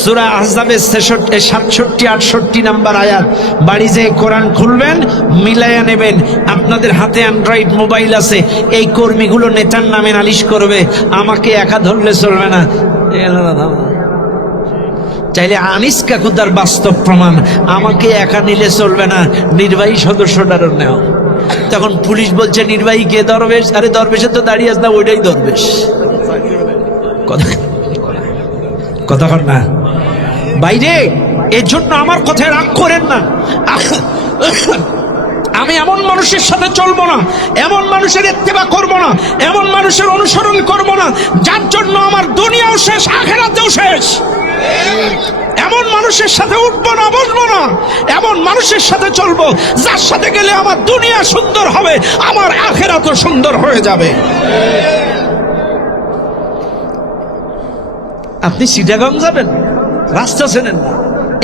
সূরা আহজাবের 67-68 নাম্বার আয়াত। বাড়ি যে কোরআন খুলবেন, মিলাইয়া নেবেন। আপনাদের হাতে অ্যান্ড্রয়েড মোবাইল আছে, এই কর্মীগুলো নেতার নামে নালিশ করবে, আমাকে একা ধরলে চলবে না। চাইলে আনিস কাকুদার বাস্তব প্রমাণ, আমাকে একা নিলে চলবে না, নির্বাহী সদস্যটারও নেও। তখন পুলিশ বলছে নির্বাহী কে? দরবেশ। আরে দরবেশে তো দাঁড়িয়ে আছে না, ওইটাই দরবেশ। কথা কর না বাইরে। এর জন্য আমার কথায় রাগ করেন না। আমি এমন মানুষের সাথে চলবো না, এমন মানুষের ইত্তেবা করবো না, এমন মানুষের অনুসরণ করবো না যার জন্য আমার দুনিয়াও শেষ, আখিরাতেও শেষ। এমন মানুষের সাথে উঠবো না, বসবো না। এমন মানুষের সাথে চলবো যার সাথে গেলে আমার দুনিয়া সুন্দর হবে, আমার আখিরাতও সুন্দর হয়ে যাবে। আপনি চিটাগাং যাবেন, রাস্তা চেনেন না,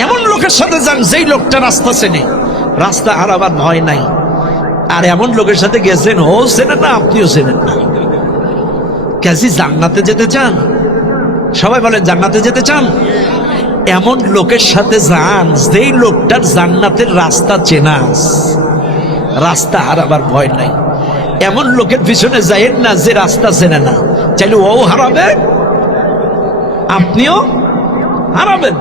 এমন লোকের সাথে যান যেই লোকটা রাস্তা চেনে, রাস্তা আর আবার ভয় নাই। আর এমন লোকের সাথে গেছেন, ও চেনেন না, আপনিও চেনেন না। কাজী জান্নাতে যেতে চান? সবাই বলেন জান্নাতে যেতে চান? এমন লোকের সাথে যান যেই লোকটার জান্নাতের রাস্তা চেনা, রাস্তা আর আবার ভয় নাই। এমন লোকের পিছনে যাইেন না যে রাস্তা চেনে না, চাইলে ও হারাবে, আপনিও হারাবেন।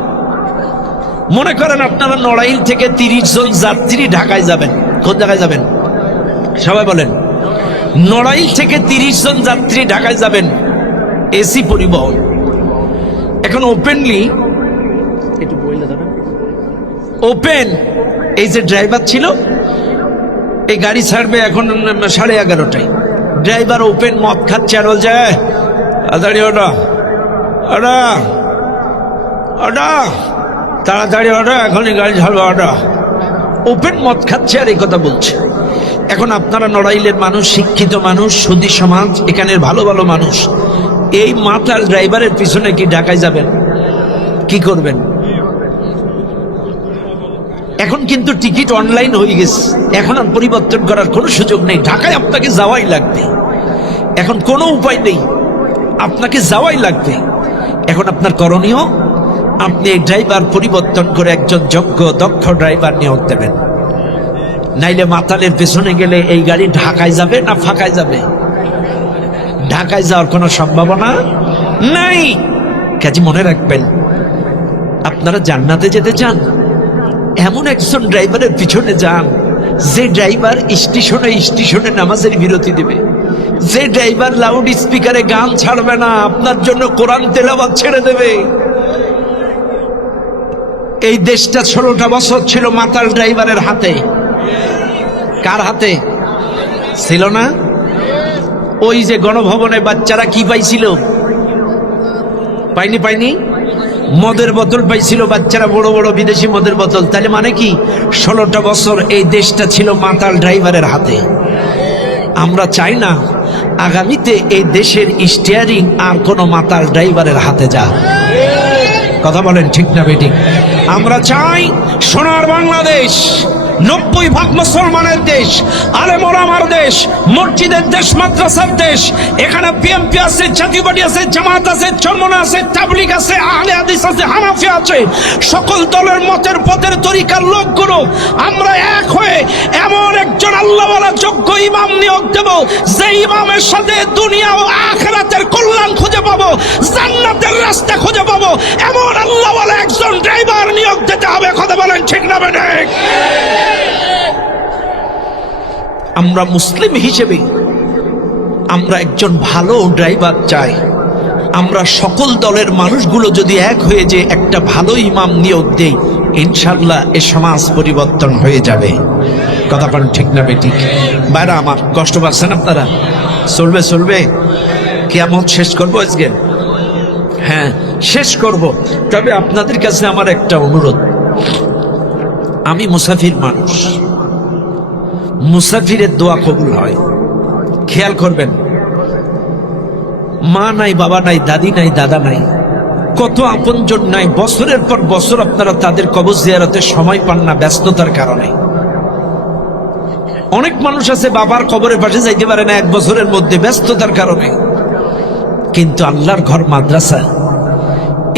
মনে করেন আপনারা নড়াইল থেকে 30 জন যাত্রী ঢাকায় যাবেন। কোন জায়গায় যাবেন? সবাই বলেন। নড়াইল থেকে 30 জন যাত্রী ঢাকায় যাবেন, এসি পরিবহন। এখন ওপেনলি ওপেন, এই যে ড্রাইভার ছিল এই গাড়ি ছাড়বে এখন 11:30টায়, ড্রাইভার ওপেন মদ খাচ্ছে আর বলছে তাড়াতাড়ি ওটা ওটা ওটা তাড়াতাড়ি ওটা, এখনই গাড়ি ছাড়বে ওটা। ওপেন মদ খাচ্ছে আর এই কথা বলছে। এখন আপনারা নড়াইলের মানুষ, শিক্ষিত মানুষ, সুধী সমাজ, এখানের ভালো ভালো মানুষ, এই মাতাল ড্রাইভারের পিছনে কি ঢাকায় যাবেন? কি করবেন? এখন কিন্তু টিকিট অনলাইন হয়ে গেছে, এখন আর পরিবর্তন করার কোনো সুযোগ নেই। ঢাকায় আপনাকে যাওয়াই লাগবে, এখন কোনো উপায় নেই, আপনাকে যাওয়াই লাগবে। এখন আপনার করণীয়, আপনি এই ড্রাইভার পরিবর্তন করে একজন যোগ্য দক্ষ ড্রাইভার নিয়োগ দেবেন। নাইলে মাতালের পেছনে গেলে এই গাড়ি ঢাকায় যাবে না ফাঁকায় যাবে? ঢাকায় যাওয়ার কোনো সম্ভাবনা নাই। কাজে মনে রাখবেন, আপনারা জান্নাতে যেতে চান, এমন একজন ড্রাইভারের পিছনে যান যে ড্রাইভার স্টেশনে স্টেশনে নামাজের বিরতি দেবে, যে ড্রাইভার লাউড স্পিকারে গান ছাড়বে না, আপনার জন্য কোরআন তেলাওয়াত ছেড়ে দেবে। এই দেশটা 16টা বছর ছিল মাতাল ড্রাইভারের হাতে। কার হাতে ছিল না? ওই যে গণভবনে বাচ্চারা কি পাইছিল? পাইনি মদের বোতল পাইছিল বাচ্চারা, বড় বড় বিদেশি মদের বোতল। তাহলে মানে কি 16টা বছর এই দেশটা ছিল মাতাল ড্রাইভারের হাতে। আমরা চাই না আগামীতে এই দেশের স্টিয়ারিং আর কোনো মাতাল ড্রাইভারের হাতে যাক। কথা বলেন ঠিক না বেঠিক? আমরা চাই সোনার বাংলাদেশ, 90% মুসলমানের দেশ, আলেম ওলামার দেশ, মসজিদের দেশ, মাদ্রাসার দেশ। এখানে বিএনপি আছে, জাতীয় পার্টি আছে, জামাত আছে, চরমনা আছে, তাবলীগ আছে, আহলে হাদিস আছে, হানাফি আছে, সকল দলের মতের পথের তরিকার লোকগুলো আমরা এক হয়ে এমন একজন আল্লাহওয়ালা যোগ্য ইমাম নিয়োগ দেব, যে ইমামের সাথে দুনিয়া ও আখিরাতের কল্যাণ খুঁজে পাবো, জান্নাতের রাস্তা খুঁজে পাবো। এমন আল্লাহওয়ালা একজন ড্রাইভার নিয়োগ দিতে হবে। কথা বলেন ঠিক না বেঠিক? আমরা মুসলিম হিসেবে আমরা একজন ভালো ড্রাইভার চাই। আমরা সকল দলের মানুষগুলো যদি এক হয়ে যে একটা ভালো ইমাম নিয়োগ দেই, ইনশাআল্লাহ এ সমাজ পরিবর্তন হয়ে যাবে। কথা বলেন ঠিক না বেঠিক? বাইরা আমার, কষ্ট পাচ্ছেন আপনারা? চলবে কিয়ামত শেষ করবো আজকে? হ্যাঁ শেষ করব। তবে আপনাদের কাছে আমার একটা অনুরোধ, আমি মুসাফির মানুষ, মুসাফিরের দোয়া কবুল হয়। খেয়াল করবেন, মা নাই, বাবা নাই, দাদি নাই, দাদা নাই, কত আপনজন নাই, বছরের পর বছর আপনারা তাদের কবর জিয়ারতের সময় পান না ব্যস্ততার কারণে। অনেক মানুষ আছে বাবার কবরের পাশে যাইতে পারে না 1 বছরের মধ্যে ব্যস্ততার কারণে। কিন্তু আল্লাহর ঘর মাদ্রাসা,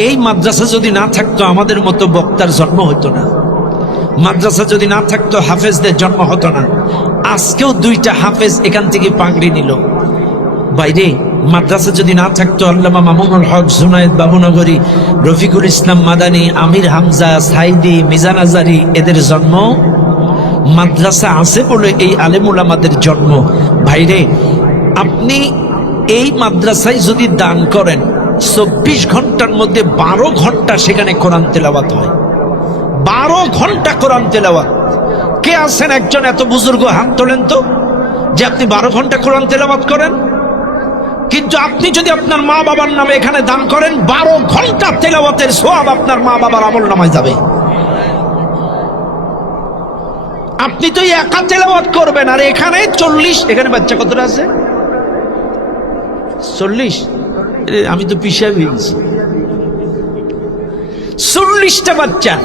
এই মাদ্রাসা যদি না থাকতো আমাদের মতো বক্তার জন্ম হতো না, মাদ্রাসা যদি না থাকতো হাফেজদের জন্ম হতো না। আজকেও 2টা হাফেজ এখান থেকে পাগড়ি নিল। বাইরে মাদ্রাসা যদি না থাকতো আল্লামা মামুনুল হক, জুনায়েদ বাবুনগরী, রফিকুল ইসলাম মাদানী, আমির হামজা, সাইদি, মিজান আজারি, এদের জন্ম। মাদ্রাসা আছে বলে এই আলেম ওলামাদের জন্ম। ভাইরে, আপনি এই মাদ্রাসায় যদি দান করেন, 24 ঘন্টার মধ্যে 12 ঘন্টা সেখানে কোরআন তেলাওয়াত হয়। 12 ঘন্টা কোরআন তেলাওয়াত। কে আছেন একজন এত বুজুর্গ? হাত তোলেন তো, যে আপনি 12 ঘন্টা কোরআন তেলাওয়াত করেন। কিন্তু আপনি যদি আপনার মা বাবার নামে এখানে দান করেন, 12 ঘন্টা তেলাওয়াতের সওয়াব আপনার মা বাবার আমল নামায় যাবে। আপনি তো একা তেলাওয়াত করবেন, আর এখানে 40, এখানে বাচ্চা কতটা আছে? 40। আমি তো পিছিয়ে গেছি। 40টা বাচ্চা,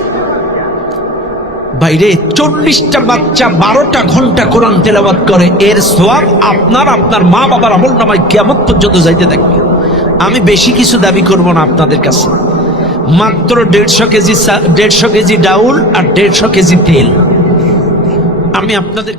বাইরে 40টা বাচ্চা 12টা ঘন্টা কোরআন তেলাওয়াত করে, এর সওয়াব আপনার মা বাবার আমলনামায় কিয়ামত পর্যন্ত যাইতে থাকবে। আমি বেশি কিছু দাবি করব না আপনাদের কাছে, মাত্র 150 কেজি ডাউল আর 150 কেজি তেল আমি আপনাদের